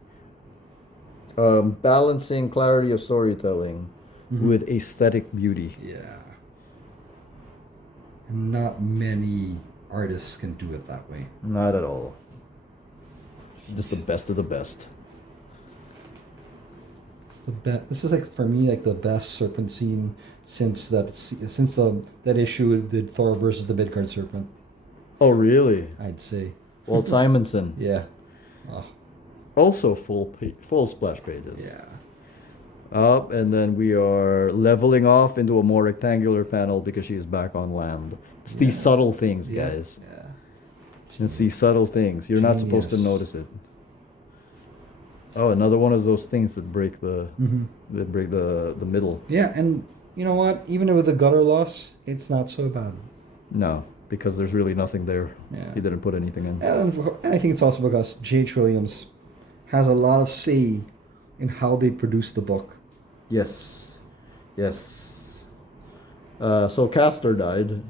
balancing clarity of storytelling with aesthetic beauty. Yeah. And not many artists can do it that way. Not at all. Just the best of the best. It's the best. This is for me the best Serpent scene since that issue did Thor versus the Midgard Serpent. Oh really? I'd say. Walt Simonson. Yeah. Oh. Also full splash pages. Yeah. Up and then we are leveling off into a more rectangular panel because she's back on land. It's these subtle things, guys. Yeah. It's these subtle things. You're not supposed to notice it. Oh, another one of those things that break the middle. Yeah, and You know what? Even with the gutter loss, it's not so bad. No, because there's really nothing there. Yeah. He didn't put anything in. And I think it's also because J.H. Williams has a lot of say in how they produce the book. Yes. Yes. So Castor died.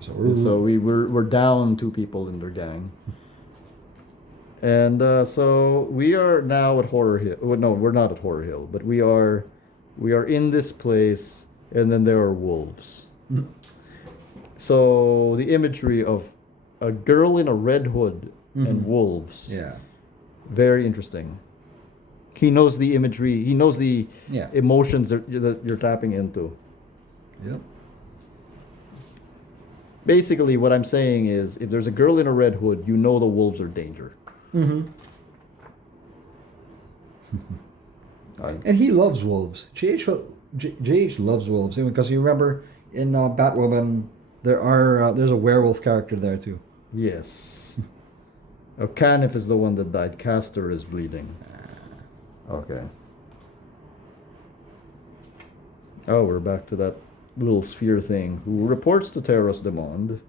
So So we're down 2 people in their gang. And so we are now at Horror Hill. Well, no, we're not at Horror Hill, but we are in this place, and then there are wolves. So the imagery of a girl in a red hood and wolves. yeah. Very interesting. He knows the imagery. He knows the Yeah. emotions that you're tapping into. Yep. Basically, what I'm saying is, if there's a girl in a red hood, you know the wolves are danger. Mm-hmm. I- And he loves wolves. JH loves wolves because you remember in Batwoman there's a werewolf character there too. Yes. Oh, Canif is the one that died. Castor is bleeding. Okay. Oh, we're back to that little sphere thing. Who reports to Terrace de Monde.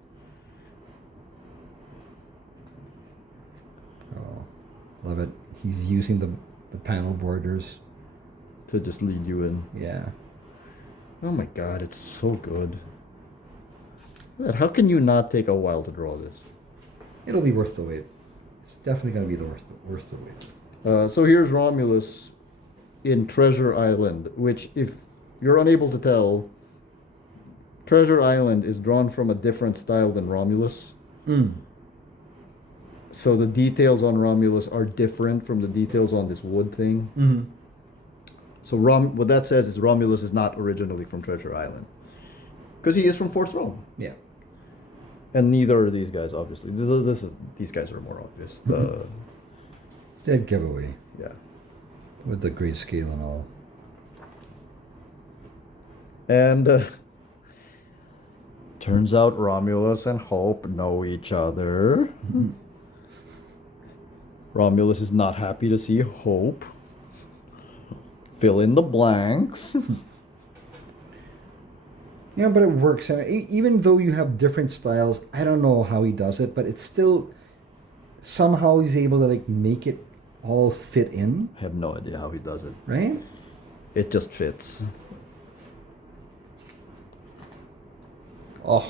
Oh, love it. He's using the panel borders. To just lead you in. Yeah. Oh my god, it's so good. How can you not take a while to draw this? It'll be worth the wait. It's definitely gonna be worth the wait. So here's Romulus in Treasure Island, which, if you're unable to tell, Treasure Island is drawn from a different style than Romulus. So the details on Romulus are different from the details on this wood thing. Mm-hmm. So what that says is Romulus is not originally from Treasure Island, because he is from Fourth Realm, Yeah. and neither are these guys. Obviously, these guys are more obvious. Dead giveaway Yeah. with the grayscale and all. And turns out Romulus and Hope know each other. Romulus is not happy to see Hope. Fill in the blanks. Yeah, but it works. And even though you have different styles, I don't know how he does it, but it's still somehow he's able to like make it all fit in, I have no idea how he does it. right? It just fits. Oh,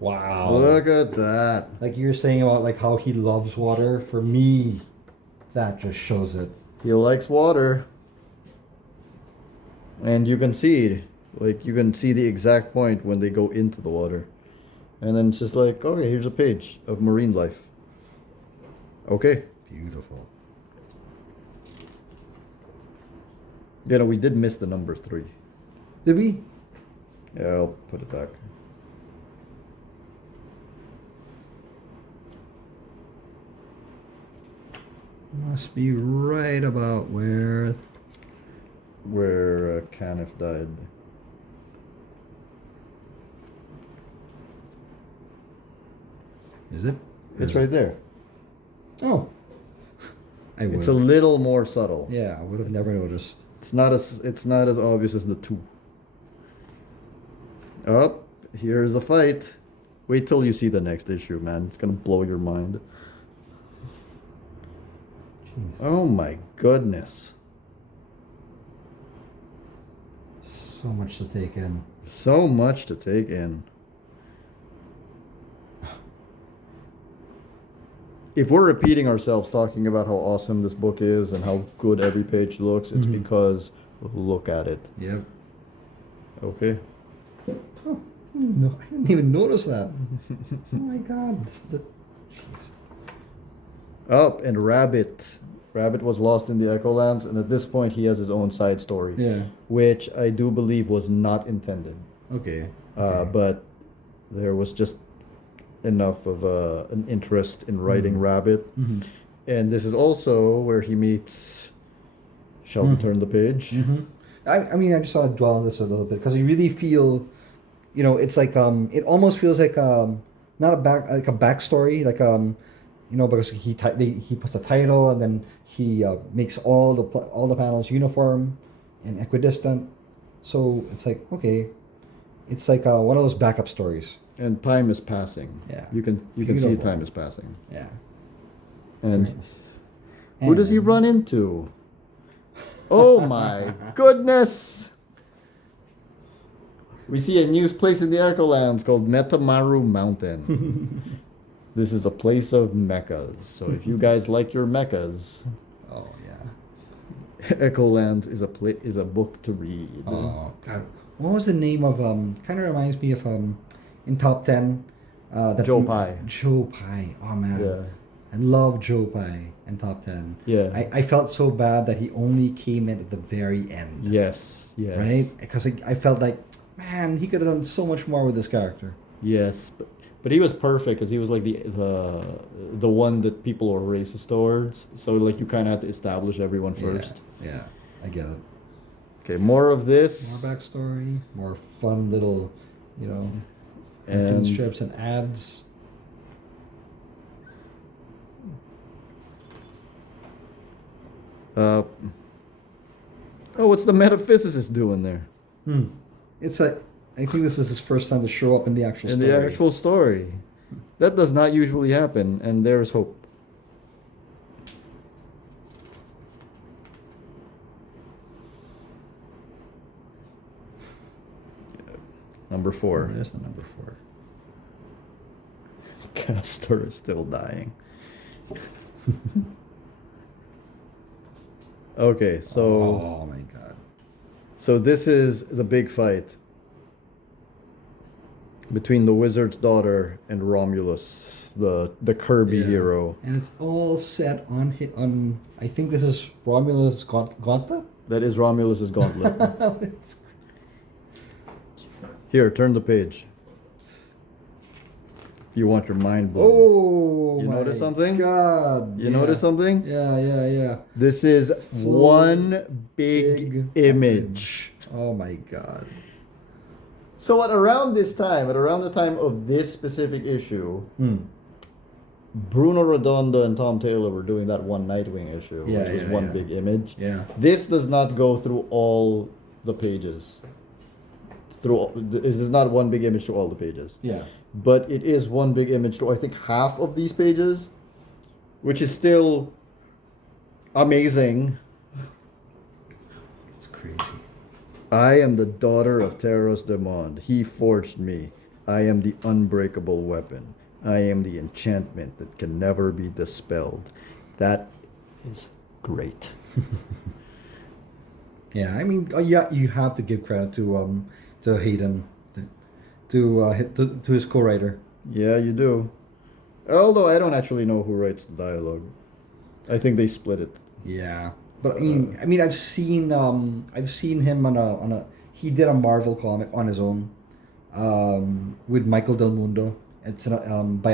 wow! Look at that. Like you're saying about like how he loves water. For me, that just shows it. He likes water. And you can see it. Like, you can see the exact point when they go into the water. And then it's just like, okay, here's a page of marine life. Okay. Beautiful. You know, we did miss the number 3. Did we? Yeah, I'll put it back. Must be right about where. Where Canif died. Is it? It's right there. Oh. I would. It's a little more subtle. Yeah, I would have never noticed. It's not as obvious as the 2. Oh, here's a fight. Wait till you see the next issue, man. It's gonna blow your mind. Jeez. Oh my goodness. So much to take in. So much to take in. If we're repeating ourselves talking about how awesome this book is and how good every page looks, it's because look at it. Yep. Okay. Oh, no, I didn't even notice that. Oh my god. Jeez. Oh, and Rabbit. Rabbit was lost in the Echolands, and at this point he has his own side story. Yeah. Which I do believe was not intended. Okay. But there was just enough of an interest in writing Rabbit. Mm-hmm. And this is also where he meets... Shall we turn the page? Mm-hmm. I mean, I just want to dwell on this a little bit because you really feel, it's like it almost feels like not a backstory, like because he puts a title and then he makes all the panels uniform, and equidistant. So it's like, okay, it's like one of those backup stories. And time is passing. Yeah. You can see Beautiful. time is passing. Yeah. And who does he run into? Oh my goodness! We see a new place in the Echolands called Metamaru Mountain. This is a place of mechas. So if you guys like your mechas, Oh yeah. Echolands is a book to read. Oh God. What was the name of kind of reminds me of in top 10 Joe Pye. Joe Pye. Oh man. Yeah. I love Joe Pye in top 10. Yeah. I felt so bad that he only came in at the very end. Yes. Yes. Right? Because I felt like, man, he could have done so much more with this character. Yes, but he was perfect because he was like the one that people were racist towards. So like you kind of had to establish everyone first. Yeah, I get it. Okay, more of this. More backstory, more fun little, cartoon And strips and ads. what's the metaphysicist doing there? It's I think this is his first time to show up in the actual In story. the actual story, that does not usually happen, and there's hope. Number 4. There's the number 4. Castor is still dying. Okay, so Oh my God. so this is the big fight between the wizard's daughter and Romulus, the Kirby Yeah. hero. And it's all set on. I think this is Romulus Gauntlet. That is Romulus's gauntlet. It's- Here, turn the page. You want your mind blown. Oh, You my notice something? God. You notice something? Yeah. This is Full one big image. Oh my God. So at around the time of this specific issue, Bruno Redondo and Tom Taylor were doing that one Nightwing issue, Yeah, which was yeah, one yeah. big image. Yeah. This does not go through all the pages. This is not one big image to all the pages. Yeah. But it is one big image to I think half of these pages, which is still amazing. It's crazy. I am the daughter of Teros Demond. He forged me. I am the unbreakable weapon. I am the enchantment that can never be dispelled. That is great. Yeah, I mean, yeah, you have to give credit to Haden, to his co-writer. Yeah, you do. Although I don't actually know who writes the dialogue. I think they split it. Yeah, but I mean, I've seen him on a he did a Marvel comic on his own, with Michael Del Mundo. It's by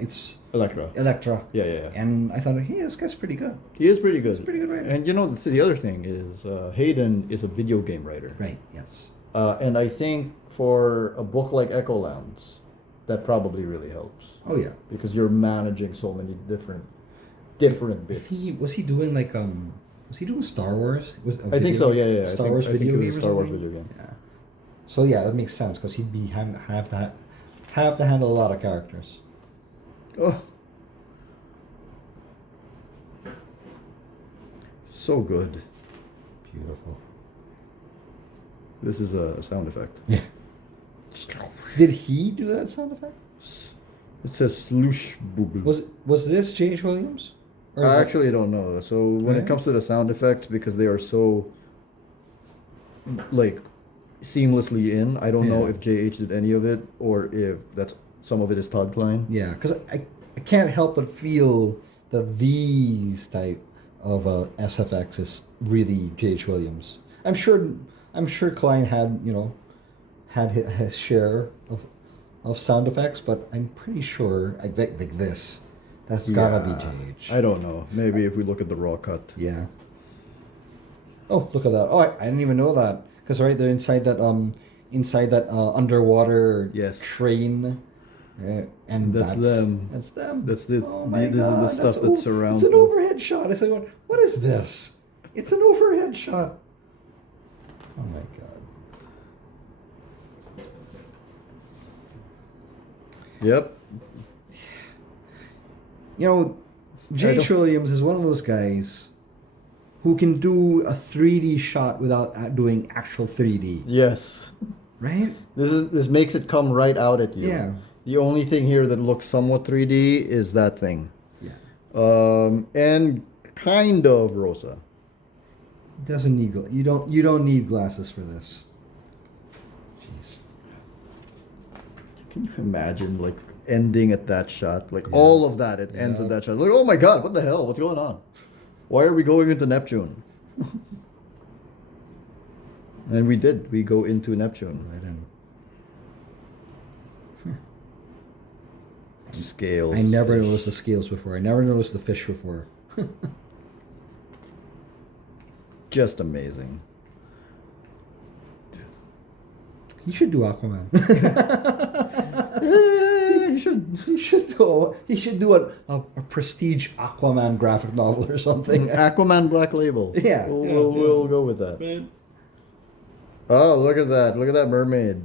it's Elektra. Elektra. Yeah. And I thought, hey, this guy's pretty good. He is pretty good. He's a pretty good writer. And the other thing is, Haden is a video game writer. Right. Yes. And I think for a book like Echolands, that probably really helps. Oh yeah. Because you're managing so many different bits. Was he doing was he doing Star Wars? I think so. Yeah. Star Wars video it game. was or a Star Wars something? video game. Yeah. So yeah, that makes sense because he'd be have to handle a lot of characters. Oh, so good. Beautiful. This is a sound effect. Yeah. Did he do that sound effect? It says sloosh booble. Was this J.H. Williams? Or I actually don't know. So when Yeah. it comes to the sound effects, because they are so like seamlessly in, I don't know Yeah. if JH did any of it or if that's some of it is Todd Klein. Yeah, because I can't help but feel that these type of SFX is really J.H. Williams. I'm sure Klein had his share of sound effects, but I'm pretty sure I think like this. That's gotta be JH. I don't know. Maybe if we look at the raw cut. Yeah. Oh, look at that! Oh, I didn't even know that because right there inside that underwater Yes. train, and That's them. That's them. That's the Oh my this is the God, stuff that's that surrounds It's an them. overhead shot. I said, "What is this? It's an overhead shot." Oh my god. Yep. You know, J.H. Williams is one of those guys who can do a 3D shot without doing actual 3D, Yes. right? This makes it come right out at you. Yeah. The only thing here that looks somewhat 3D is that thing. Yeah. And kind of Rosa. Doesn't need you don't need glasses for this. Jeez. Can you imagine like ending at that shot? Like Yeah. all of that, it ends Yeah. at that shot. Like, oh my god, what the hell? What's going on? Why are we going into Neptune? And we did. We go into Neptune. Right in. Scales. I never fish. noticed the scales before. I never noticed the fish before. Just amazing. He should do Aquaman. He should. He should do a prestige Aquaman graphic novel or something. Aquaman Black Label. Yeah. We'll go with that. Oh, look at that. Look at that mermaid.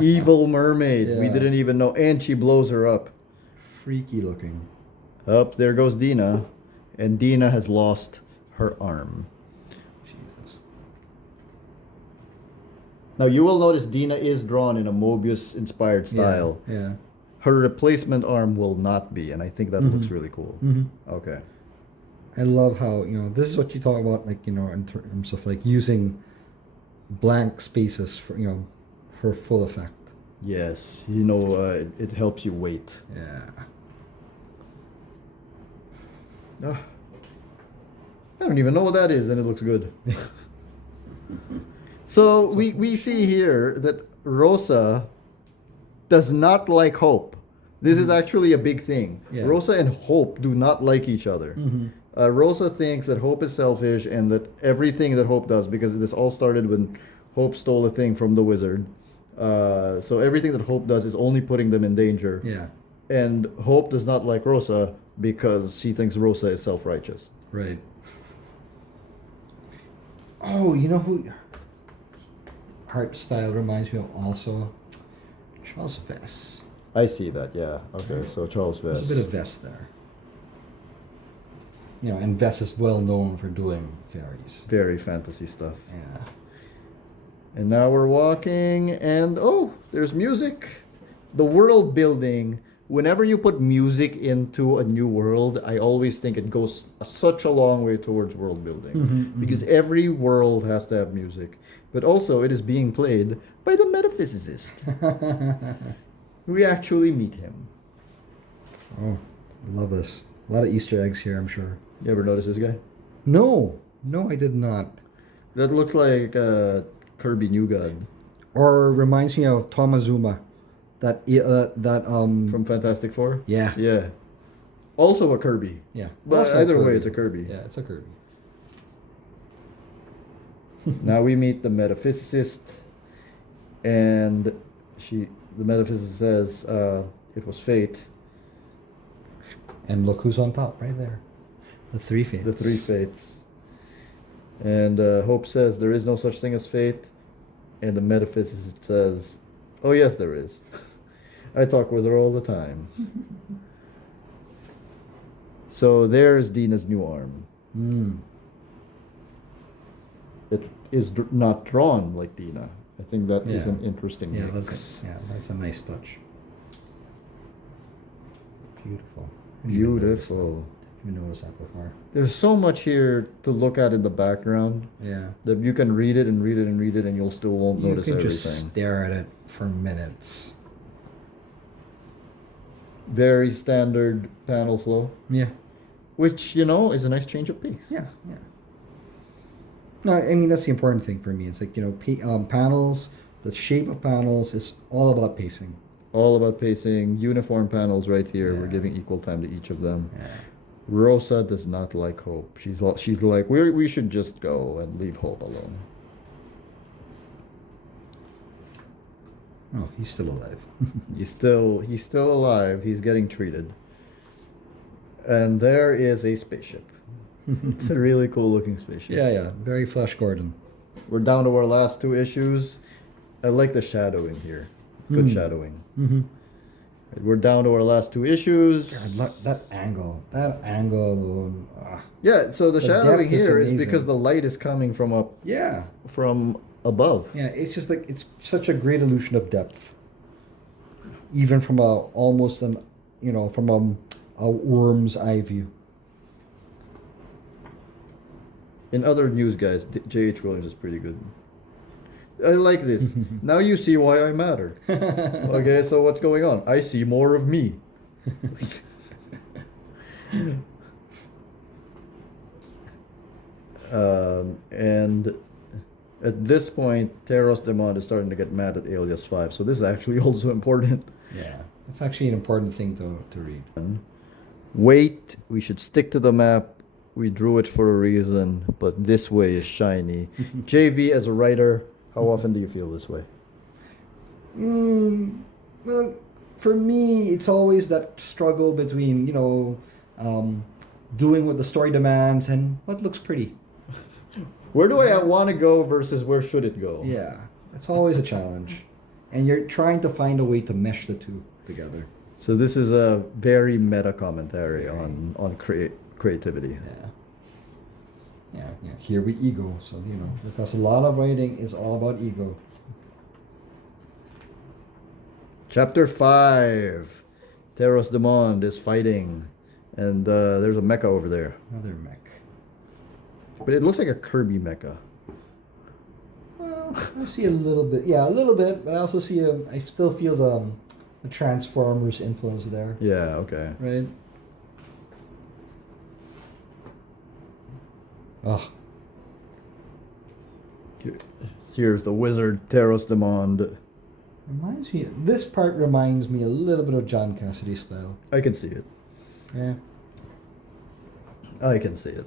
Evil mermaid. We Yeah. didn't even know. And she blows her up. Freaky looking. Up there goes Dina. And Dina has lost her arm. Jesus. Now you will notice Dina is drawn in a Mobius inspired style. Yeah. Her replacement arm will not be, and I think that looks Mhm. really cool. Mm-hmm. Okay. I love how, this is what you talk about, like, in terms of like using blank spaces for full effect. Yes, it helps you wait. Yeah. Ah. I don't even know what that is, and it looks good. So we see here that Rosa does not like Hope. This is actually a big thing. Yeah. Rosa and Hope do not like each other. Rosa thinks that Hope is selfish and that everything that Hope does, because this all started when Hope stole a thing from the wizard. So everything that Hope does is only putting them in danger. Yeah. And Hope does not like Rosa because she thinks Rosa is self-righteous. Right. Oh, you know who art style reminds me of also? Charles Vess. I see that, yeah. Okay, so Charles Vess. There's a bit of Vess there. And Vess is well known for doing fairies. Very fantasy stuff. Yeah. And now we're walking, and oh, there's music. The world building. Whenever you put music into a new world, I always think it goes such a long way towards world building. Because every world has to have music. But also, it is being played by the metaphysicist. We actually meet him. Oh, I love this. A lot of Easter eggs here, I'm sure. You ever notice this guy? No, I did not. That looks like Kirby New God Or reminds me of Tomazuma. That from Fantastic Four. Yeah. Yeah. Also a Kirby. Yeah. But Also either way, Kirby. it's a Kirby. Yeah, it's a Kirby. Now we meet the metaphysicist, and the metaphysicist says it was fate. And look who's on top right there. The three fates. The three fates. And Hope says there is no such thing as fate, and the metaphysicist says, "Oh yes, there is. I talk with her all the time." So there's Dina's new arm. It is not drawn like Dina. I think that is Yeah. an interesting Yeah, mix. that's a nice touch. Beautiful. Beautiful. You noticed that before. There's so much here to look at in the background Yeah. that you can read it and read it and read it, and you'll still won't You notice can everything. just stare at it for minutes. Very standard panel flow, Yeah. which is a nice change of pace. Yeah. No, I mean that's the important thing for me. It's like panels. The shape of panels is all about pacing. All about pacing. Uniform panels right here. We're Yeah. giving equal time to each of them. Yeah. Rosa does not like Hope. She's like we should just go and leave Hope alone. Oh, he's still alive. He's still alive. He's getting treated. And there is a spaceship. It's a really cool looking spaceship. Yeah. Very Flash Gordon. We're down to our last 2 issues. I like the shadowing here. Good shadowing. Mm-hmm. We're down to our last 2 issues. That angle alone. Yeah, so the The shadowing depth is here is amazing. because the light is coming from up Yeah. from above. Yeah, it's just like it's such a great illusion of depth. Even from a worm's eye view. In other news, guys, J.H. Williams is pretty good. I like this. Now you see why I matter. Okay, so what's going on? I see more of me. And at this point, Teros Demond is starting to get mad at Alias 5, so this is actually also important. Yeah, it's actually an important thing to read. Wait, we should stick to the map. We drew it for a reason, but this way is shiny. JV, as a writer, how often do you feel this way? Well, for me, it's always that struggle between, doing what the story demands and what looks pretty. Where do I want to go versus where should it go? Yeah, it's always a challenge. And you're trying to find a way to mesh the two together. So this is a very meta commentary on creativity. Yeah. Here we ego. So, because a lot of writing is all about ego. Chapter 5. Teros Demond is fighting. And there's a mecha over there. Another mech. But it looks like a Kirby mecha. Well, I see a little bit. Yeah, a little bit. But I also see I still feel the Transformers influence there. Yeah, okay. Right? Oh. Here's the wizard, Teros Demond. This part reminds me a little bit of John Cassidy style. I can see it. Yeah. I can see it.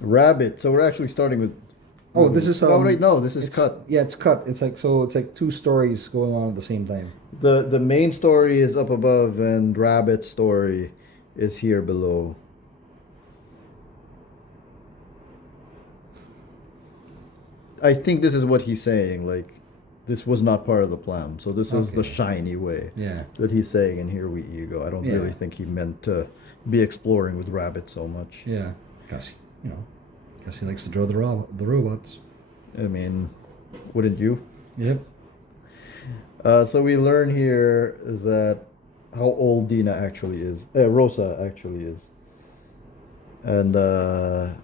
Rabbit. So we're actually starting with. Oh, this is oh wait, no, this is cut. Yeah, it's cut. It's like two stories going on at the same time. The main story is up above, and Rabbit's story is here below. I think this is what he's saying. Like, this was not part of the plan. So this is the shiny way. Yeah. That he's saying, and here we ego. I don't really think he meant to be exploring with Rabbit so much. Yeah. Because guess he likes to draw the robots. I mean, wouldn't you? Yep. So we learn here that how old Dina actually is. Rosa actually is. And the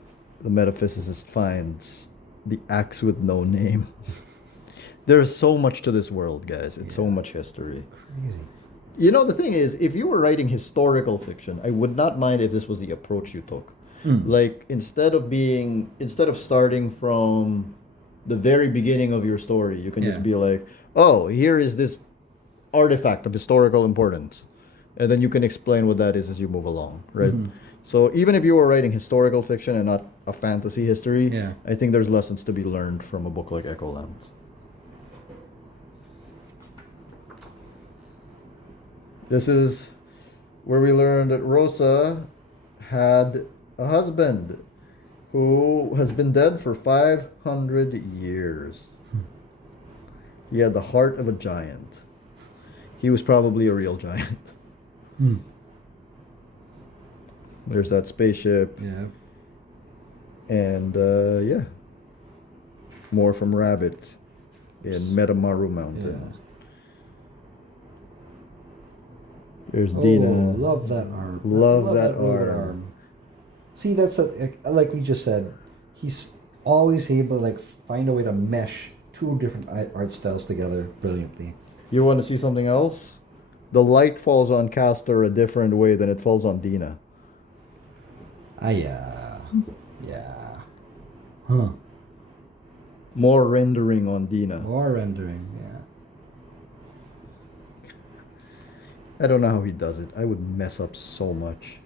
metaphysicist finds the axe with no name. There's so much to this world, guys. It's so much history. Crazy. The thing is, if you were writing historical fiction, I would not mind if this was the approach you took. Like, instead of starting from the very beginning of your story, you can just be like, oh, here is this artifact of historical importance. And then you can explain what that is as you move along, right? So even if you were writing historical fiction and not a fantasy history, I think there's lessons to be learned from a book like Echolands. This is where we learned that Rosa had a husband who has been dead for 500 years. He had the heart of a giant. He was probably a real giant. There's that spaceship. Yeah. And more from Rabbit in Metamaru Mountain. Yeah. There's Dina. Love that arm. Love that robot arm. See, that's like we just said. He's always able to find a way to mesh two different art styles together brilliantly. You want to see something else? The light falls on Castor a different way than it falls on Dina. Yeah. Huh. More rendering on Dina. More rendering, yeah. I don't know how he does it. I would mess up so much.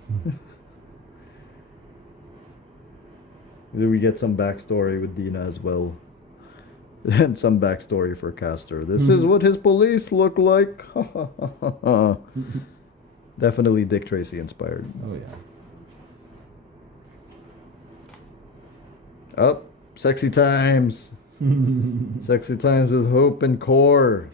We get some backstory with Dina as well. And some backstory for Castor. This is what his police look like. Definitely Dick Tracy inspired. Oh yeah. Oh, sexy times. Sexy times with Hope and Core.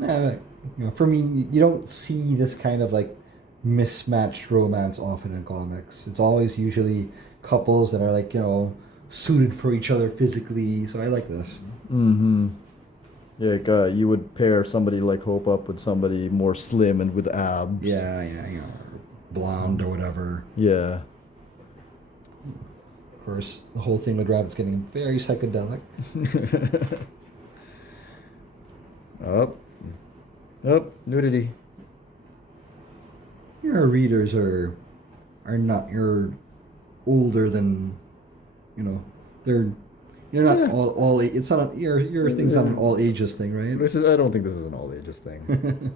Yeah, like, for me, you don't see this kind of like mismatched romance often in comics. It's always usually couples that are like, suited for each other physically. So I like this. Mm-hmm. Yeah, you would pair somebody like Hope up with somebody more slim and with abs. Yeah, blonde or whatever. Yeah. Of course, the whole thing with rabbits getting very psychedelic. Up. Up. Nudity. Your readers are not you're older than, they're you're not Yeah. all it's not your thing's not an all ages thing, right? I don't think this is an all ages thing.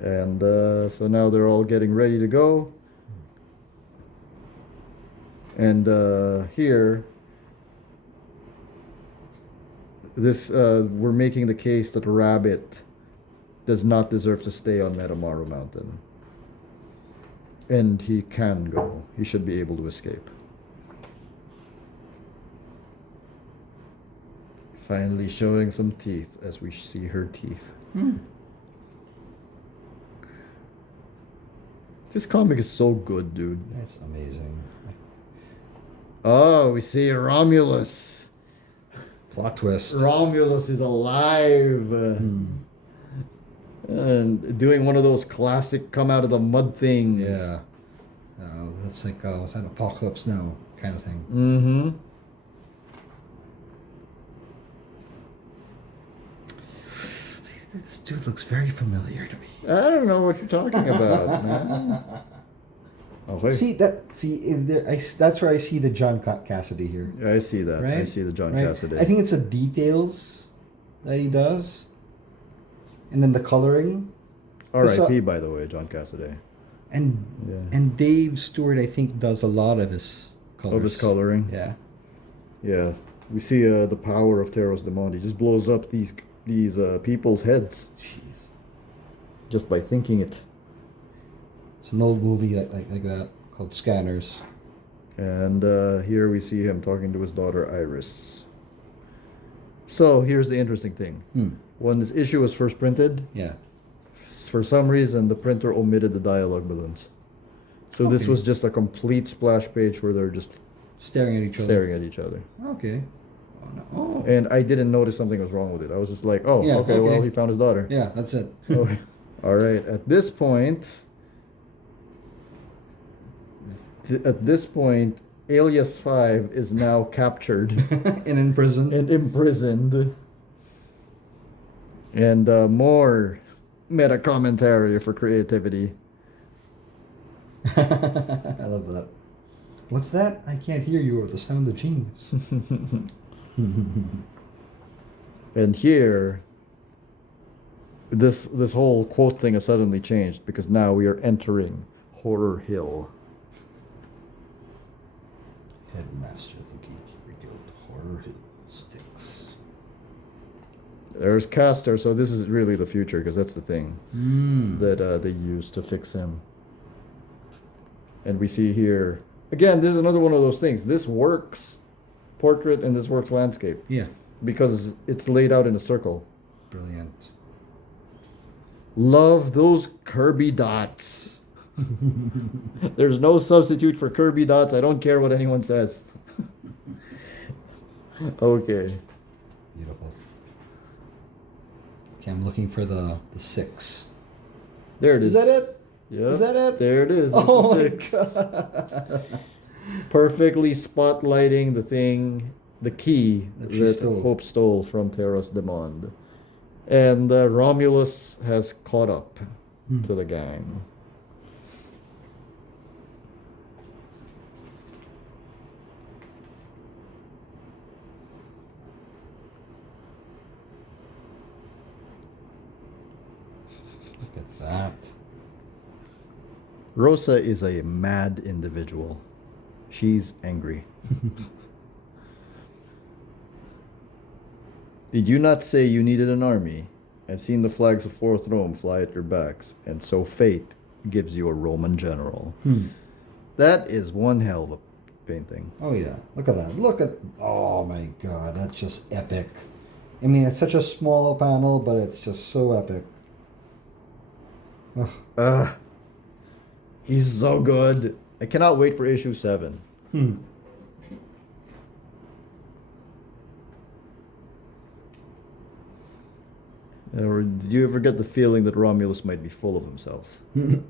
And so now they're all getting ready to go. And here, we're making the case that Rabbit does not deserve to stay on Metamaru Mountain. And he can go. He should be able to escape. Finally showing some teeth as we see her teeth. This comic is so good, dude. That's amazing. Oh, we see Romulus. Plot twist. Romulus is alive. And doing one of those classic come out of the mud things. Yeah. That's like what's that, Apocalypse Now kind of thing. Mm-hmm. This dude looks very familiar to me. I don't know what you're talking about, man. Oh, wait. That's where I see the John Cassidy here. I see that. I Right? see the John Right? Cassidy. I think it's the details that he does, and then the coloring. R.I.P. by the way, John Cassidy. And Yeah. and Dave Stewart, I think, does a lot of his colors. Of his coloring. Yeah. Yeah. We see the power of Teros Demon. He just blows up these people's heads Jeez. just by thinking it. It's an old movie like that called Scanners. And here we see him talking to his daughter Iris. So here's the interesting thing. When this issue was first printed, Yeah. for some reason the printer omitted the dialogue balloons. So this Okay. was just a complete splash page where they're just Staring at each other. staring at each other. Okay. Oh, no. Oh. And I didn't notice something was wrong with it. I was just like, oh, Yeah, okay, okay. well, he found his daughter. Yeah, that's it. Oh, all right. At this point, Alias 5 is now captured And in prison. and imprisoned. And more meta commentary for creativity. I love that. What's that? I can't hear you or the sound of genius. And here, this whole quote thing has suddenly changed because now we are entering Horror Hill. Headmaster of the Gatekeeper Guild, Horror Hill Sticks. There's Castor, so this is really the future because that's the thing that they use to fix him. And we see here, again, this is another one of those things. This works portrait and this works landscape Yeah. because it's laid out in a circle. Brilliant. Love those Kirby dots. There's no substitute for Kirby dots. I don't care what anyone says. Okay. Beautiful. Okay, I'm looking for the 6. There it is. Is that it? Yeah. Is that it? There it is. That's Oh the my 6. God. Perfectly spotlighting the thing, the key That she that stole. Hope stole from Teros Demond. And Romulus has caught up to the gang. Look at that. Rosa is a mad individual. She's angry. Did you not say you needed an army? I've seen the flags of Fourth Rome fly at your backs, and so fate gives you a Roman general. That is one hell of a painting. Oh yeah, look at that. Look at. Oh my God, that's just epic. I mean, it's such a small panel, but it's just so epic. Ugh. He's so good. I cannot wait for issue 7. Or did you ever get the feeling that Romulus might be full of himself? It's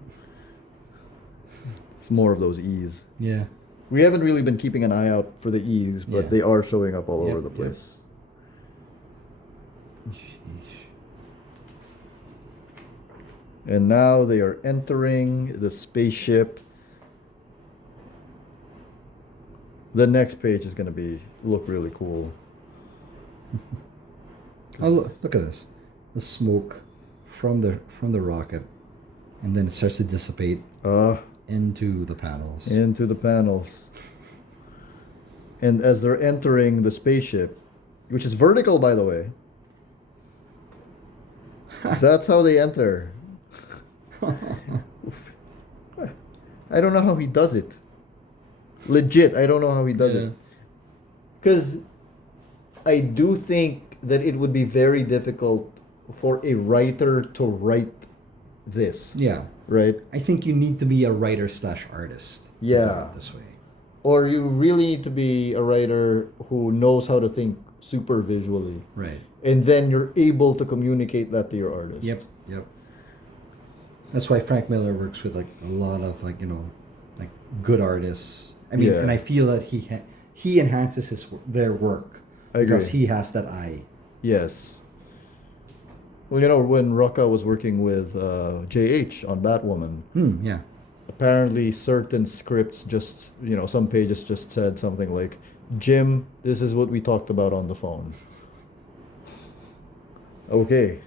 more of those E's. Yeah. We haven't really been keeping an eye out for the E's, but Yeah. they are showing up all over the Yep. place. Sheesh. And now they are entering the spaceship. The next page is going to look really cool. Oh look at this. The smoke from the rocket, and then it starts to dissipate into the panels. Into the panels. And as they're entering the spaceship, which is vertical, by the way, that's how they enter. I don't know how he does it. Legit, I don't know how he does it. Because I do think that it would be very difficult for a writer to write this. Yeah. Right? I think you need to be a writer / artist. To do Yeah. it this way. Or you really need to be a writer who knows how to think super visually. Right. And then you're able to communicate that to your artist. Yep. That's why Frank Miller works with like a lot of like good artists. I mean, Yeah. and I feel that he enhances their work I because agree. he has that eye. Yes. Well, when Rucka was working with JH on Batwoman, Yeah. apparently certain scripts just, some pages just said something like, Jim, this is what we talked about on the phone. Okay.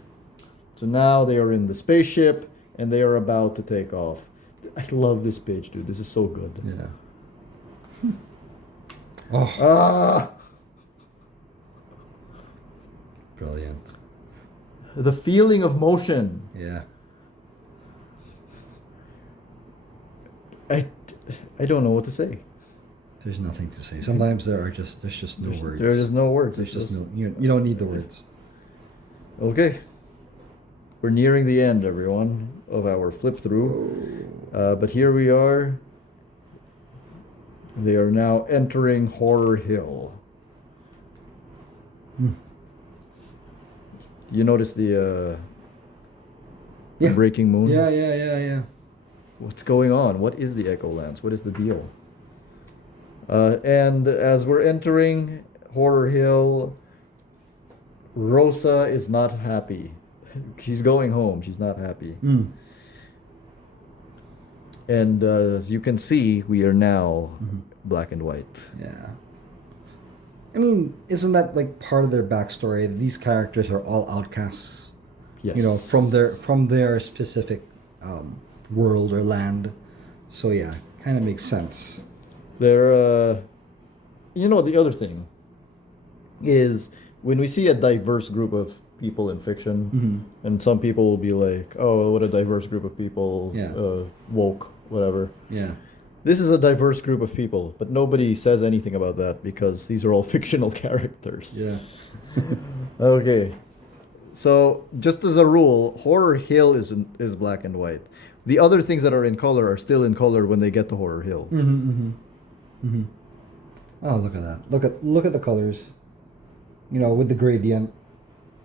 So now they are in the spaceship and they are about to take off. I love this page, dude. This is so good. Yeah. Oh, Ah! brilliant. The feeling of motion. Yeah. I don't know what to say. There's nothing to say. Sometimes there's just no words. There is no words. There's It's just no. You don't need the words. Okay. We're nearing the end, everyone, of our flip through. But here we are. They are now entering Horror Hill. You notice the Yeah. breaking moon? Yeah. What's going on? What is the Echolands? What is the deal? And as we're entering Horror Hill, Rosa is not happy. She's going home. She's not happy. And as you can see, we are now black and white. Yeah. I mean, isn't that like part of their backstory? These characters are all outcasts. Yes. From their specific world or land. So yeah, kind of makes sense. They're, the other thing is when we see a diverse group of people in fiction, and some people will be like, oh, what a diverse group of people, Yeah. woke, whatever. Yeah. This is a diverse group of people, but nobody says anything about that because these are all fictional characters. Yeah. Okay. So, just as a rule, Horror Hill is black and white. The other things that are in color are still in color when they get to Horror Hill. Oh, look at that! Look at the colors. With the gradient.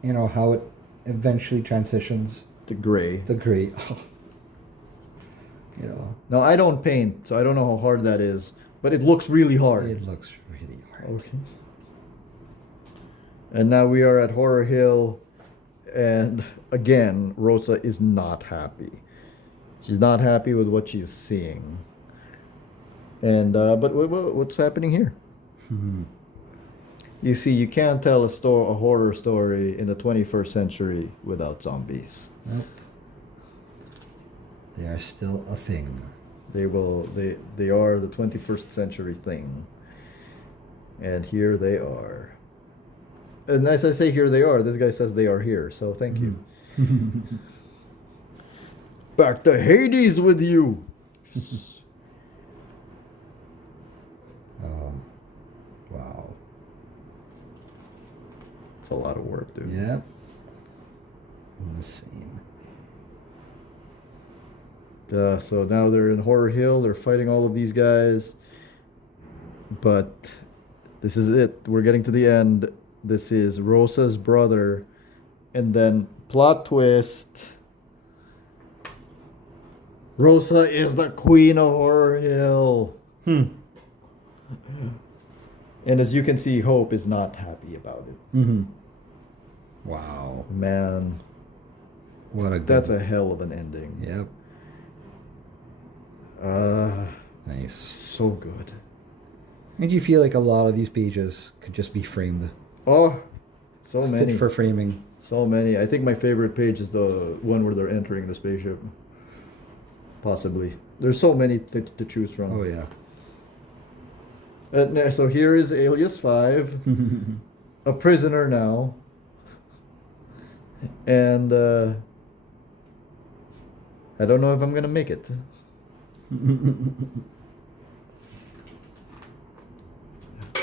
How it eventually transitions The gray. to gray. Now, I don't paint, so I don't know how hard that is, but it looks really hard. It looks really hard. Okay. And now we are at Horror Hill, and again, Rosa is not happy. She's not happy with what she's seeing. And but what's happening here? You see, you can't tell a horror story in the 21st century without zombies. Nope. They are still a thing. They are the 21st century thing. And here they are. And as I say here they are, this guy says they are here, so thank you. Back to Hades with you. Wow. It's a lot of work, dude. Yeah. Insane. So now they're in Horror Hill. They're fighting all of these guys. But this is it. We're getting to the end. This is Rosa's brother. And then plot twist. Rosa is the queen of Horror Hill. And as you can see, Hope is not happy about it. Mm-hmm. Wow. Man, What a good... that's a hell of an ending. Yep. Nice. So good. And do you feel like a lot of these pages could just be framed? Oh, so Fit many. for framing. So many. I think my favorite page is the one where they're entering the spaceship. Possibly. There's so many to choose from. Oh, yeah. So here is Alias 5, a prisoner now. And I don't know if I'm going to make it.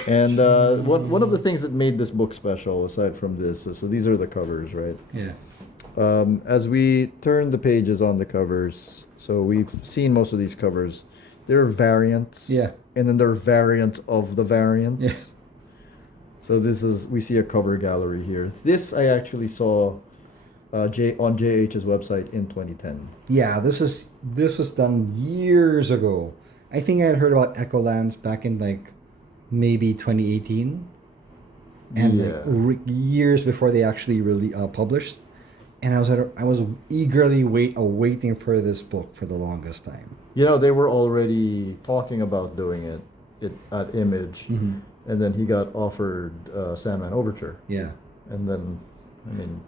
And one of the things that made this book special, aside from this, so these are the covers, right? Yeah. As we turn the pages on the covers, so we've seen most of these covers. There are variants. Yeah. And then there are variants of the variants. Yeah. So we see a cover gallery here. This I actually saw on JH's website in 2010. Yeah, this was done years ago. I think I had heard about Echolands back in like maybe 2018, and Yeah. like, years before they actually really published. And I was eagerly awaiting for this book for the longest time. You know, they were already talking about doing it at Image, Mm-hmm. and then he got offered Sandman Overture, Yeah. and then, I mean,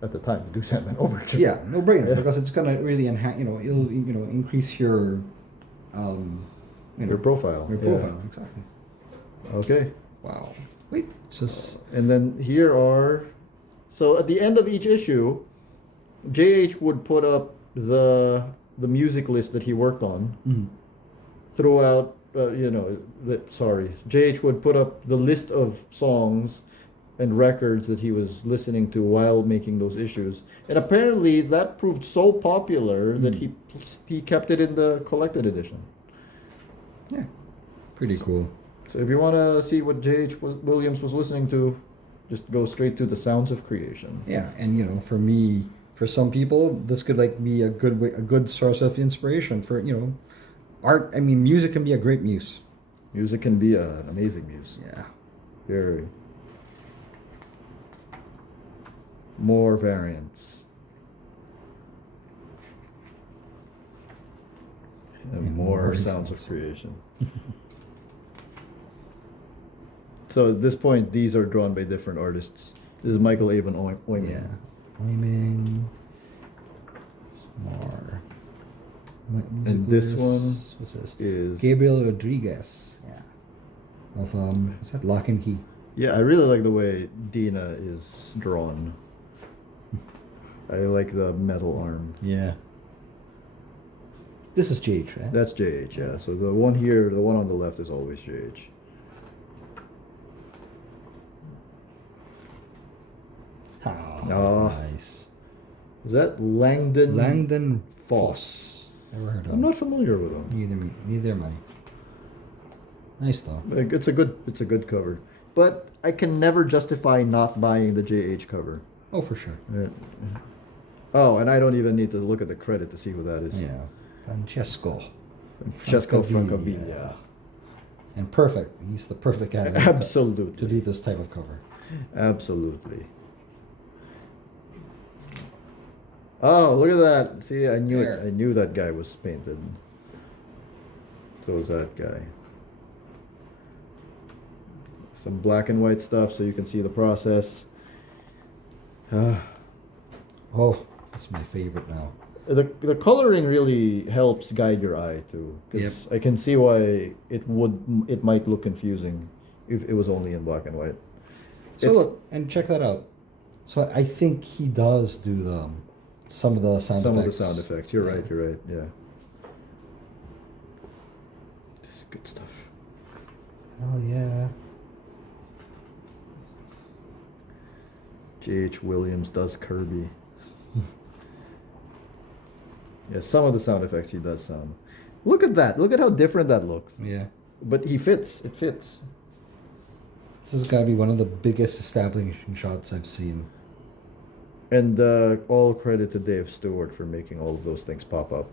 at the time, you do Sandman Overture. Yeah, no brainer, Yeah. because it's gonna really enhance. It'll increase your, Your profile. Your Yeah. profile, exactly. Okay. Wow. Wait, it's just... And then here are, so at the end of each issue, JH would put up the music list that he worked on Mhm. throughout. JH would put up the list of songs and records that he was listening to while making those issues, and apparently that proved so popular that he kept it in the collected edition. Yeah, pretty cool. So if you want to see what Williams was listening to, just go straight to the Sounds of Creation. Yeah, and for me, for some people, this could like be a good source of inspiration for art. I mean, music can be a great muse. Music can be an amazing muse. Yeah. Very. More variants. And more Sounds of Creation. So at this point, these are drawn by different artists. This is Michael Avon Oyman. Yeah. Oiming. More. And this one what's this? is Gabriel Rodriguez. Yeah. Of what's that? Lock and Key. Yeah, I really like the way Dina is drawn. I like the metal arm. Yeah. This is JH, right? That's JH, yeah. So the one here, the one on the left is always JH. Oh, nice. Is that Langdon? Langdon Foss. Never heard of I'm him. not familiar with him. Neither am I. Nice though. It's a good cover. But I can never justify not buying the JH cover. Oh, for sure. Yeah. Oh, and I don't even need to look at the credit to see who that is. Yeah. Francesco. Francesco Francavilla. Francavilla. And perfect. He's the perfect guy to Absolutely. do this type of cover. Absolutely. Oh, look at that. See, I knew it. There. I knew that guy was painted. So is that guy. Some black and white stuff so you can see the process. Oh, that's my favorite now. The coloring really helps guide your eye too, because I can see why it might look confusing if it was only in black and white. So look, and check that out. So I think he does do some of the sound Some effects. of the sound effects. You're Yeah. right. You're right. Yeah. This is good stuff. Oh yeah. J.H. Williams does Kirby. Yeah, some of the sound effects he does sound. Look at that. Look at how different that looks. Yeah. But he fits. It fits. This has got to be one of the biggest establishing shots I've seen. And all credit to Dave Stewart for making all of those things pop out.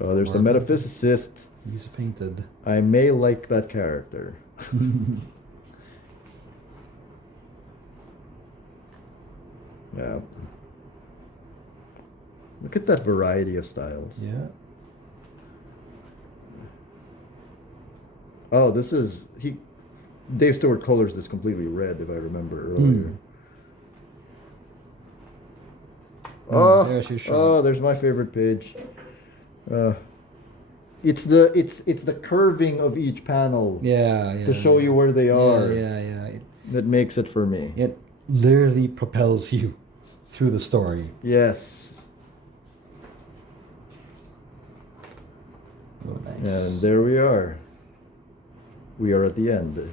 Oh, there's the Marvel. metaphysicist. He's painted. I may like that character. Yeah. Look at that variety of styles. Yeah. Oh, this is Dave Stewart colors this completely red, if I remember earlier. Oh, there's your shot. oh, there's my favorite page. It's the curving of each panel Yeah, yeah. to show you where they are Yeah. that makes it for me. It literally propels you through the story. Yes. Oh, nice. And there we are. We are at the end.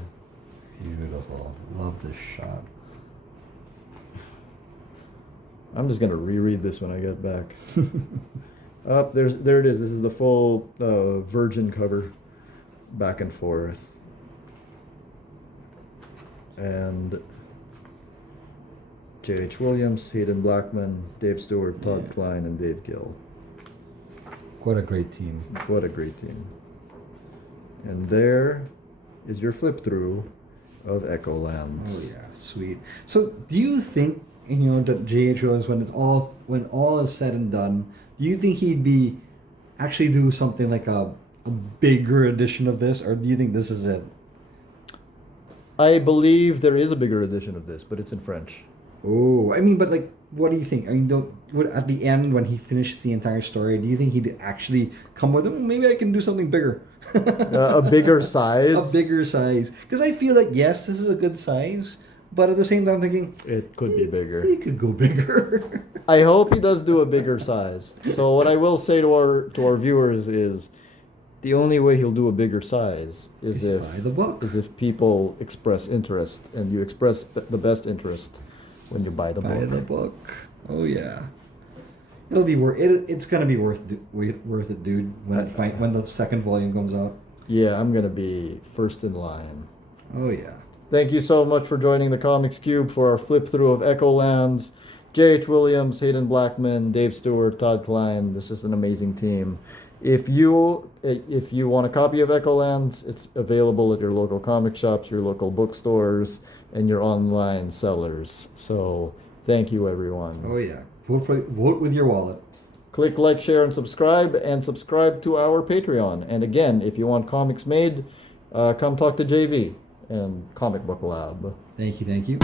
Beautiful. Love this shot. I'm just gonna reread this when I get back. There it is. This is the full Virgin cover, back and forth, and J.H. Williams, Haden Blackman, Dave Stewart, Todd Yeah. Klein, and Dave Gill. What a great team. What a great team! And there is your flip through of Echolands. Oh yeah, sweet. So do you think that J.H. Williams, when all is said and done, do you think he'd be actually do something like a bigger edition of this, or do you think this is it? I believe there is a bigger edition of this, but it's in French. Oh, I mean, but like, what do you think? I mean, at the end when he finished the entire story, do you think he'd actually come with him? Maybe I can do something bigger. A bigger size. A bigger size, because I feel like yes, this is a good size, but at the same time, I'm thinking It could be bigger. he could go bigger. I hope he does do a bigger size. So what I will say to our viewers is, the only way he'll do a bigger size is Buy the book. if people express interest, and you express the best interest when you buy the Buy book. the book. Oh yeah, it'll be worth it. It's gonna be worth it, dude. When the second volume comes out. Yeah, I'm gonna be first in line. Oh yeah. Thank you so much for joining the Comics Cube for our flip through of Echolands. J.H. Williams, Haden Blackman, Dave Stewart, Todd Klein. This is an amazing team. If you want a copy of Echolands, it's available at your local comic shops, your local bookstores, and your online sellers. So thank you, everyone. Oh yeah. Vote with your wallet. Click like, share, and subscribe to our Patreon. And again, if you want comics made, come talk to JV and Comic Book Lab. Thank you.